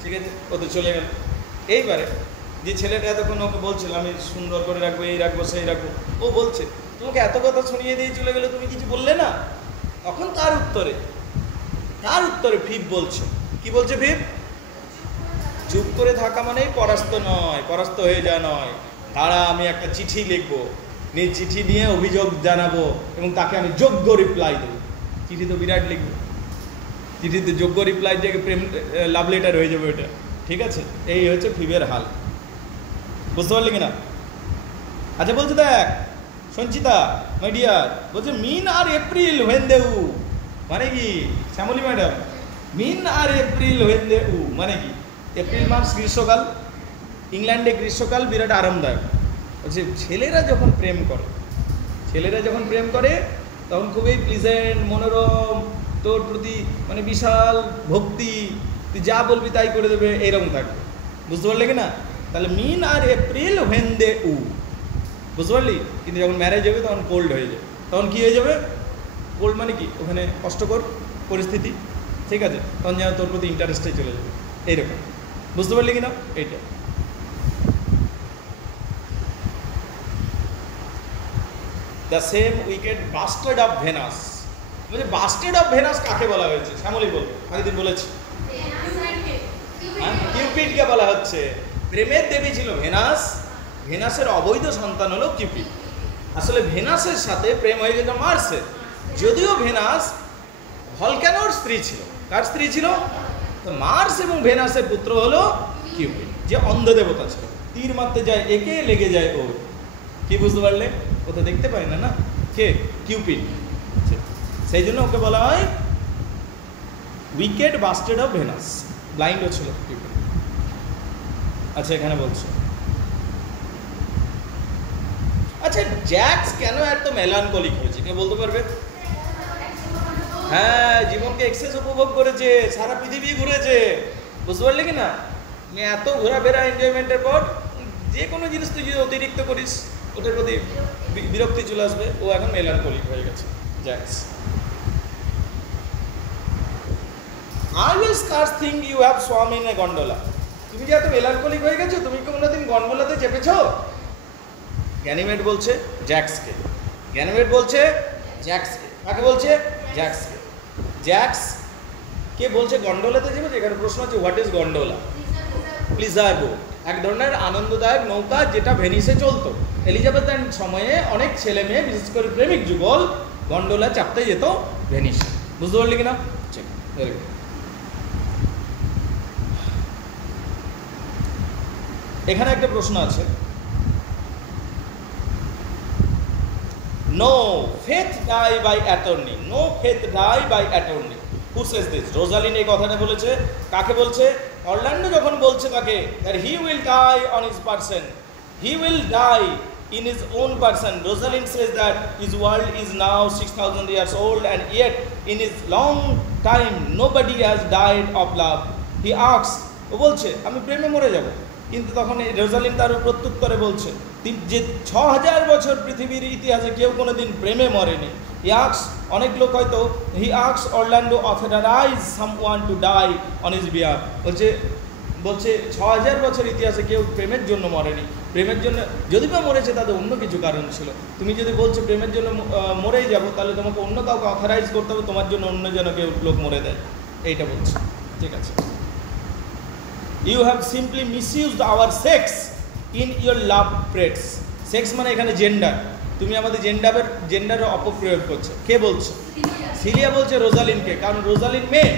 ঠিক আছে, ও তো চলে গেল। এইবারে যে ছেলেটা এতক্ষণ ওকে বলছিল আমি সুন্দর করে রাখবো, এই রাখবো, সেই রাখবো, ও বলছে তোমাকে এত কথা শুনিয়ে দিয়ে চলে গেলো, তুমি কিছু বললে না। তখন তার উত্তরে ফিব বলছে, কি বলছে ফিব? চুপ করে থাকা মানেই পরাস্ত নয়, পরাস্ত হয়ে যাওয়া নয়। দাঁড়া, আমি একটা চিঠি লিখবো, চিঠি নিয়ে অভিযোগ জানাবো এবং তাকে আমি যোগ্য রিপ্লাই দেবো। চিঠি তো বিরাট লিখবো, চিঠিতে যোগ্য রিপ্লাই দিয়ে প্রেম লাভ লেটার হয়ে যাবে ওটা, ঠিক আছে। এই হচ্ছে ফিবের হাল, বুঝতে পারলি কিনা? আচ্ছা, বলছে দেখ সঞ্চিতা মাই ডিয়ার, বলছে মিন are April when they woo, মানে কি Shyamali madam? Men are April when they woo মানে কি? এপ্রিল মাস গ্রীষ্মকাল, ইংল্যান্ডে গ্রীষ্মকাল বিরাট আরামদায়ক। বলছে ছেলেরা যখন প্রেম করে তখন খুবই প্লিজেন্ট, মনোরম, তোর প্রতি মানে বিশাল ভক্তি, তুই যা বলবি তাই করে দেবে, এইরকম থাকবে, বুঝতে পারলে কি না? তাহলে মিন আর এপ্রিল হোয়েন দে উ, বুঝতে পারলি? কিন্তু যখন ম্যারেজ হবে তখন কোল্ড হয়ে যাবে। তখন কি হয়ে যাবে? কোল্ড মানে কি? ওখানে কষ্টকর পরিস্থিতি, ঠিক আছে, তখন যেন তোর প্রতি ইন্টারেস্টে চলে যাবে, এইরকম, বুঝতে পারলি কিনা? এইটা the same wicket bastard of venous. বলছে বাস্টার্ড অফ ভেনাস কাকে বলা হয়েছে? শ্যামলী বলবে, আগের বলেছি, কিউপিডকে বলা হচ্ছে। প্রেমের দেবী ছিল ভেনাস, ভেনাসের অবৈধ সন্তান হলো কিউপিড। আসলে ভেনাসের সাথে প্রেম হয়ে গেল মার্সের, যদিও ভেনাস ভলক্যানোর স্ত্রী ছিল। কার স্ত্রী ছিল? তো মার্স এবং ভেনাসের পুত্র হলো কিউপিড, যে অন্ধ দেবতা ছিল। তীর মারতে যায় একে, লেগে যায় ওর। কি বুঝতে পারলে? ও তো দেখতে পারে না, কে? কিউপিড। সেই জন্য ওকে বলা হয় উইকেড বাস্টার্ড অফ ভেনাস, ব্লাইন্ডও ছিল কিউপিড। আচ্ছা, এখানে বলছো, আচ্ছা জ্যাক্স কেন এত মেলানকলিক হয়েছে, কে বলতে পারবে? হ্যাঁ, জীবনকে এক্সেস উপভোগ করেছে, সারা পৃথিবী ঘুরেছে, বুঝতে পারলে কি না? এত ঘোরাফেরা এনজয়মেন্টের পর যে কোনো জিনিস তুই যদি অতিরিক্ত করিস ওটার প্রতি বিরক্তি চলে আসবে। ও এখন মেলানকলিক হয়ে গেছে Jacks. I will scarce think you have swum in a gondola। তুমি যে এত মেলানকলিক হয়ে গেছো, তুমি কি কোনোদিন গন্ডোলাতে চেপেছো? গ্যানিমেড বলছে জ্যাক্সকে, গ্যানিমেড বলছে জ্যাক্সকে। কাকে বলছে? জ্যাক্সকে। জ্যাক্স কে বলছে গন্ডোলাতে চেপেছে? এখানে প্রশ্ন হচ্ছে what is gondola? Pleasure boat, এক ধরনের আনন্দদায়ক নৌকা যেটা ভেনিসে চলতো। এলিজাবেথের সময়ে অনেক ছেলে মেয়ে, বিশেষ করে প্রেমিক যুগল, গন্ডোলা চাপতে যেত ভেনিসে, বুঝতে পারলি কিনা? এখানে একটা প্রশ্ন আছে, no faith die by attorney, no faith die by attorney, who says this? Rosalind এই কথাটা বলেছে। কাকে বলছে? অরল্যান্ডো যখন বলছে তাকে that he will die on his person, he will die in his own person. Rosalind says that his world is now 6,000 years old and yet in his long time nobody has died of love. He asks, ও বলছে আমি প্রেমে মরে যাব, কিন্তু তখন Rosalyn তার প্রত্যুত্তরে বলছে যে 6,000 বছর পৃথিবীর ইতিহাসে কেউ কোনোদিন প্রেমে মরেনি। He asks, অনেক লোক হয়তো, he asks Orlando authorize someone to die on his behalf। বলছে 6,000 বছর ইতিহাসে কেউ প্রেমের জন্য মরেনি, প্রেমের জন্য যদি বা মরেছে তাদের অন্য কিছু কারণ ছিল। তুমি যদি বলছো প্রেমের জন্য মরেই যাবো, তাহলে তোমাকে অন্য কাউকে অথরাইজ করতে হবে তোমার জন্য অন্য যেন কেউ লোক মরে দেয়, এইটা বলছে। ঠিক আছে, you have simply misused our sex in your love prates. Sex মানে এখানে জেন্ডার, তুমি আমাদের জেন্ডারের অপপ্রয়োগ করছো। কে বলছো? সিলিয়া বলছে রোজালিনকে, কারণ রোজালিন মেয়ে,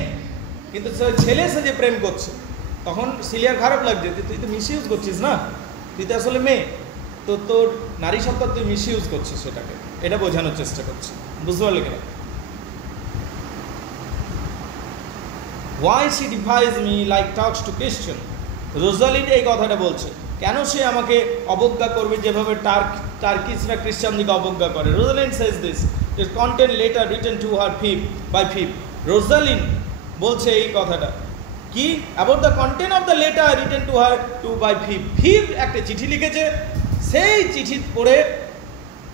কিন্তু ছেলে সে যে প্রেম করছে, তখন সিলিয়ার খারাপ লাগছে, তুই তো মিসইউজ করছিস না, তুই তো আসলে মেয়ে, তো তোর নারী সত্তা তুই মিসইউজ করছিস, সেটাকে এটা বোঝানোর চেষ্টা করছি। বুঝতে পারলে কিনা? Why she defies me like talks to Christian? Rosalyn এই কথাটা বলছে, কেন সে আমাকে অবজ্ঞা করবে যেভাবে টার্কিসরা খ্রিস্টানদিকে অবজ্ঞা করে। Rosalyn says this, the content later written to her by Phoebe. Rosalyn বলছে এই কথাটা কি, about the content of the letter written to her by Phoebe. Phoebe একটা চিঠি লিখেছে, সেই চিঠি পড়ে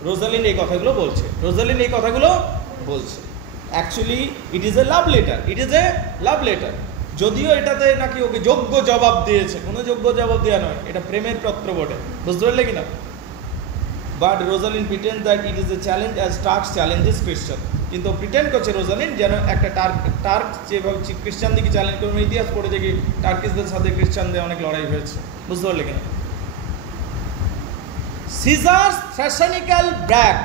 রোজালিন এই কথাগুলো বলছে। রোজালিন এই কথাগুলো বলছে, actually it is a love letter, it is a love letter. যদিও এটাতে নাকি ওকে যোগ্য জবাব দিয়েছে, কোনো যোগ্য জবাব দেওয়া নয়, এটা প্রেমের পত্র বটে। বুঝতে পারলে কিনা? But Rosalyn pretend that it is a challenge as Turk's challenges খ্রিস্টান। কিন্তু প্রিটেন্ড করছে রোজালিন যেন একটা টার্ক যেভাবে খ্রিস্টানদিকে চ্যালেঞ্জ করবে, ইতিহাস পড়ে দেখি টার্কিসদের সাথে খ্রিস্টানদের অনেক লড়াই হয়েছে। বুঝতে পারলে কিনা? সিজার্স থ্রেসানিক্যাল ব্র্যাগ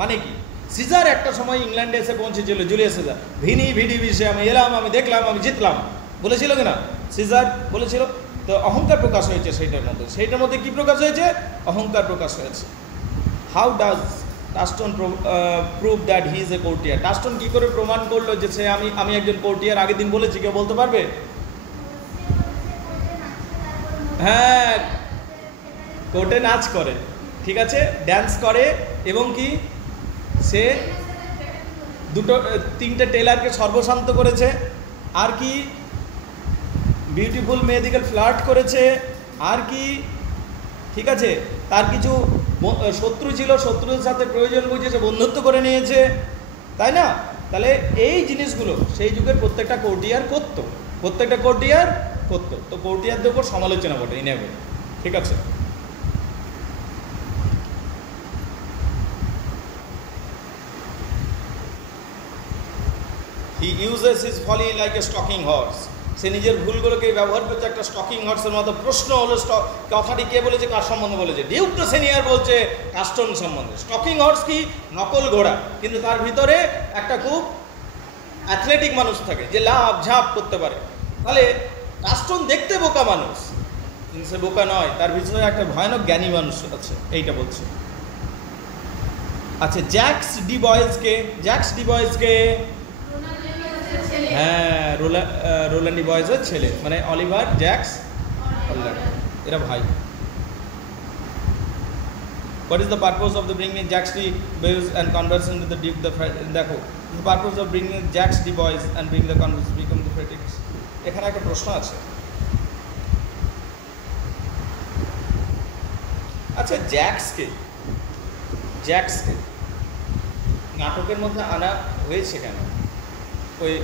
মানে কি? সিজার একটা সময় ইংল্যান্ডে এসে পৌঁছেছিল, জুলিয়াস সিজার, ভিডি বিষে আমি এলাম, আমি দেখলাম, আমি জিতলাম, বলেছিল কিনা? সিজার বলেছিল। তো অহংকার প্রকাশ হয়েছে সেইটার মধ্যে কি প্রকাশ হয়েছে? অহংকার প্রকাশ হয়েছে। How does Touchstone prove that he is a courtier? Touchstone কি করে প্রমাণ করলো যে সে আমি একজন কোর্টিয়ার? আগের দিন বলেছি, কেউ বলতে পারবে? হ্যাঁ, কোর্টে নাচ করে, ঠিক আছে, ড্যান্স করে, এবং কি সে তিনটে টেলারকে সর্বশান্ত করেছে, আর কি বিউটিফুল মেয়েদিকে ফ্লার্ট করেছে, আর কি, ঠিক আছে, তার কিছু শত্রু ছিল, শত্রুদের সাথে প্রয়োজন বুঝে সে বন্ধুত্ব করে নিয়েছে, তাই না? তাহলে এই জিনিসগুলো সেই যুগের প্রত্যেকটা কোর্টিয়ার করতো, তো কোর্টিয়ারদের উপর সমালোচনা বটে ইনেবে। ঠিক আছে, he uses his folly like a stalking horse. সে নিজের ভুলগুলোকে ব্যবহার করছে একটা স্টকিং হর্সের মতো। প্রশ্ন হলো কথাটি কে বলেছে, কার সম্বন্ধে বলেছে? ডিউক টু সিনিয়র বলছে টাস্টন সম্বন্ধে। স্টকিং হর্স কি? নকল ঘোড়া, কিন্তু তার ভিতরে একটা খুব অ্যাথলেটিক মানুষ থাকে, যে লাভ ঝাঁপ করতে পারে। তাহলে টাস্টন দেখতে বোকা মানুষ, কিন্তু সে বোকা নয়, তার ভিতরে একটা ভয়ানক জ্ঞানী মানুষ আছে, এইটা বলছে। আচ্ছা, জ্যাক্স ডি বয়েজকে হ্যাঁ, রোল্যান্ড ডি বয়েজের ছেলে, মানে অলিভার জ্যাক্স হল্যান্ড, এরা ভাই। What is the purpose of the bringing Jacques de Bois and conversing with the Duke? দেখো, the purpose of bringing Jacques de Bois and bringing the converse become the critics. এখানে একটা প্রশ্ন আছে। আচ্ছা, জ্যাক্সকে নাটকের মধ্যে আনা হয়েছে কেন? ওই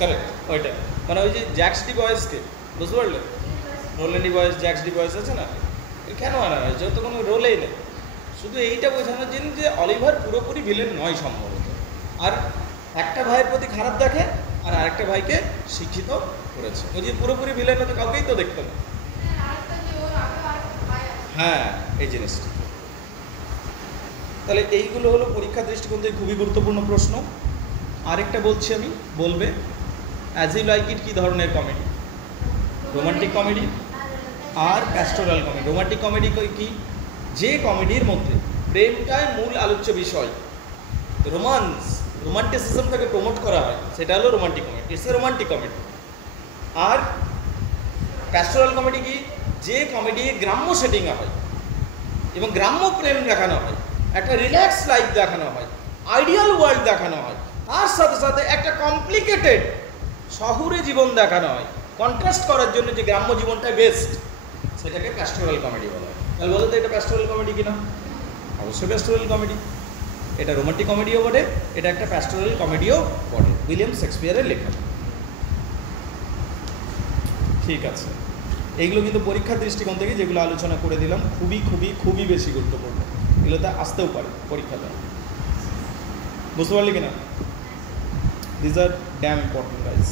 কারেক্ট, ওইটা মানে ওই যে জ্যাক্স ডি বয়েজকে, বুঝতে পারলে? Rowland de Boys, Jaques de Boys আছে না, কেন আনা হয়েছে? তো কোনো রোলেই নেই, শুধু এইটা বোঝানোর জন্য যে অলিভার পুরোপুরি ভিলেন নয় সম্ভবত, আর একটা ভাইয়ের প্রতি খারাপ দেখে আর আরেকটা ভাইকে শিক্ষিত করেছে। ওই যে পুরোপুরি ভিলেন হতে কাউকেই তো দেখতো না। হ্যাঁ, এই জিনিসটা। তাহলে এইগুলো হলো পরীক্ষা দৃষ্টিকোণ থেকে খুবই গুরুত্বপূর্ণ প্রশ্ন। আরেকটা বলছি আমি, বলবে অ্যাজ ইউ লাইক ইট কী ধরনের কমেডি? রোমান্টিক কমেডি আর প্যাস্টোরাল কমেডি। রোমান্টিক কমেডি কি? যে কমেডির মধ্যে প্রেমটাই মূল আলোচ্য বিষয়, রোমান্টিসিজমটাকে প্রমোট করা হয়, সেটা হলো romantic comedy, it's a romantic comedy. আর প্যাস্টোরাল কমেডি কি? যে কমেডি গ্রাম্য সেটিংয়ে হয় এবং গ্রাম্য প্রেম দেখানো হয়, একটা রিল্যাক্স লাইফ দেখানো হয়, আইডিয়াল ওয়ার্ল্ড দেখানো হয়, তার সাথে সাথে একটা কমপ্লিকেটেড শহুরে জীবন দেখানো হয়, কন্ট্রাস্ট করার জন্য যে গ্রাম্য জীবনটা বেস্ট, সেটাকে প্যাস্টোরাল কমেডি বলা হয়। তাহলে বলো তো এটা প্যাস্টোরাল কমেডি কিনা? অবশ্যই প্যাস্টোরাল কমেডি। এটা রোমান্টিক কমেডিও বটে, এটা একটা প্যাস্টোরাল কমেডিও বটে, উইলিয়াম শেক্সপিয়ারের লেখা। ঠিক আছে, এইগুলো কিন্তু পরীক্ষার দৃষ্টিকোণ থেকে যেগুলো আলোচনা করে দিলাম খুবই খুবই খুবই বেশি গুরুত্বপূর্ণ, এগুলোতে আসতেও পারে পরীক্ষাতে। বুঝতে পারলি কিনা? This are damn important guys.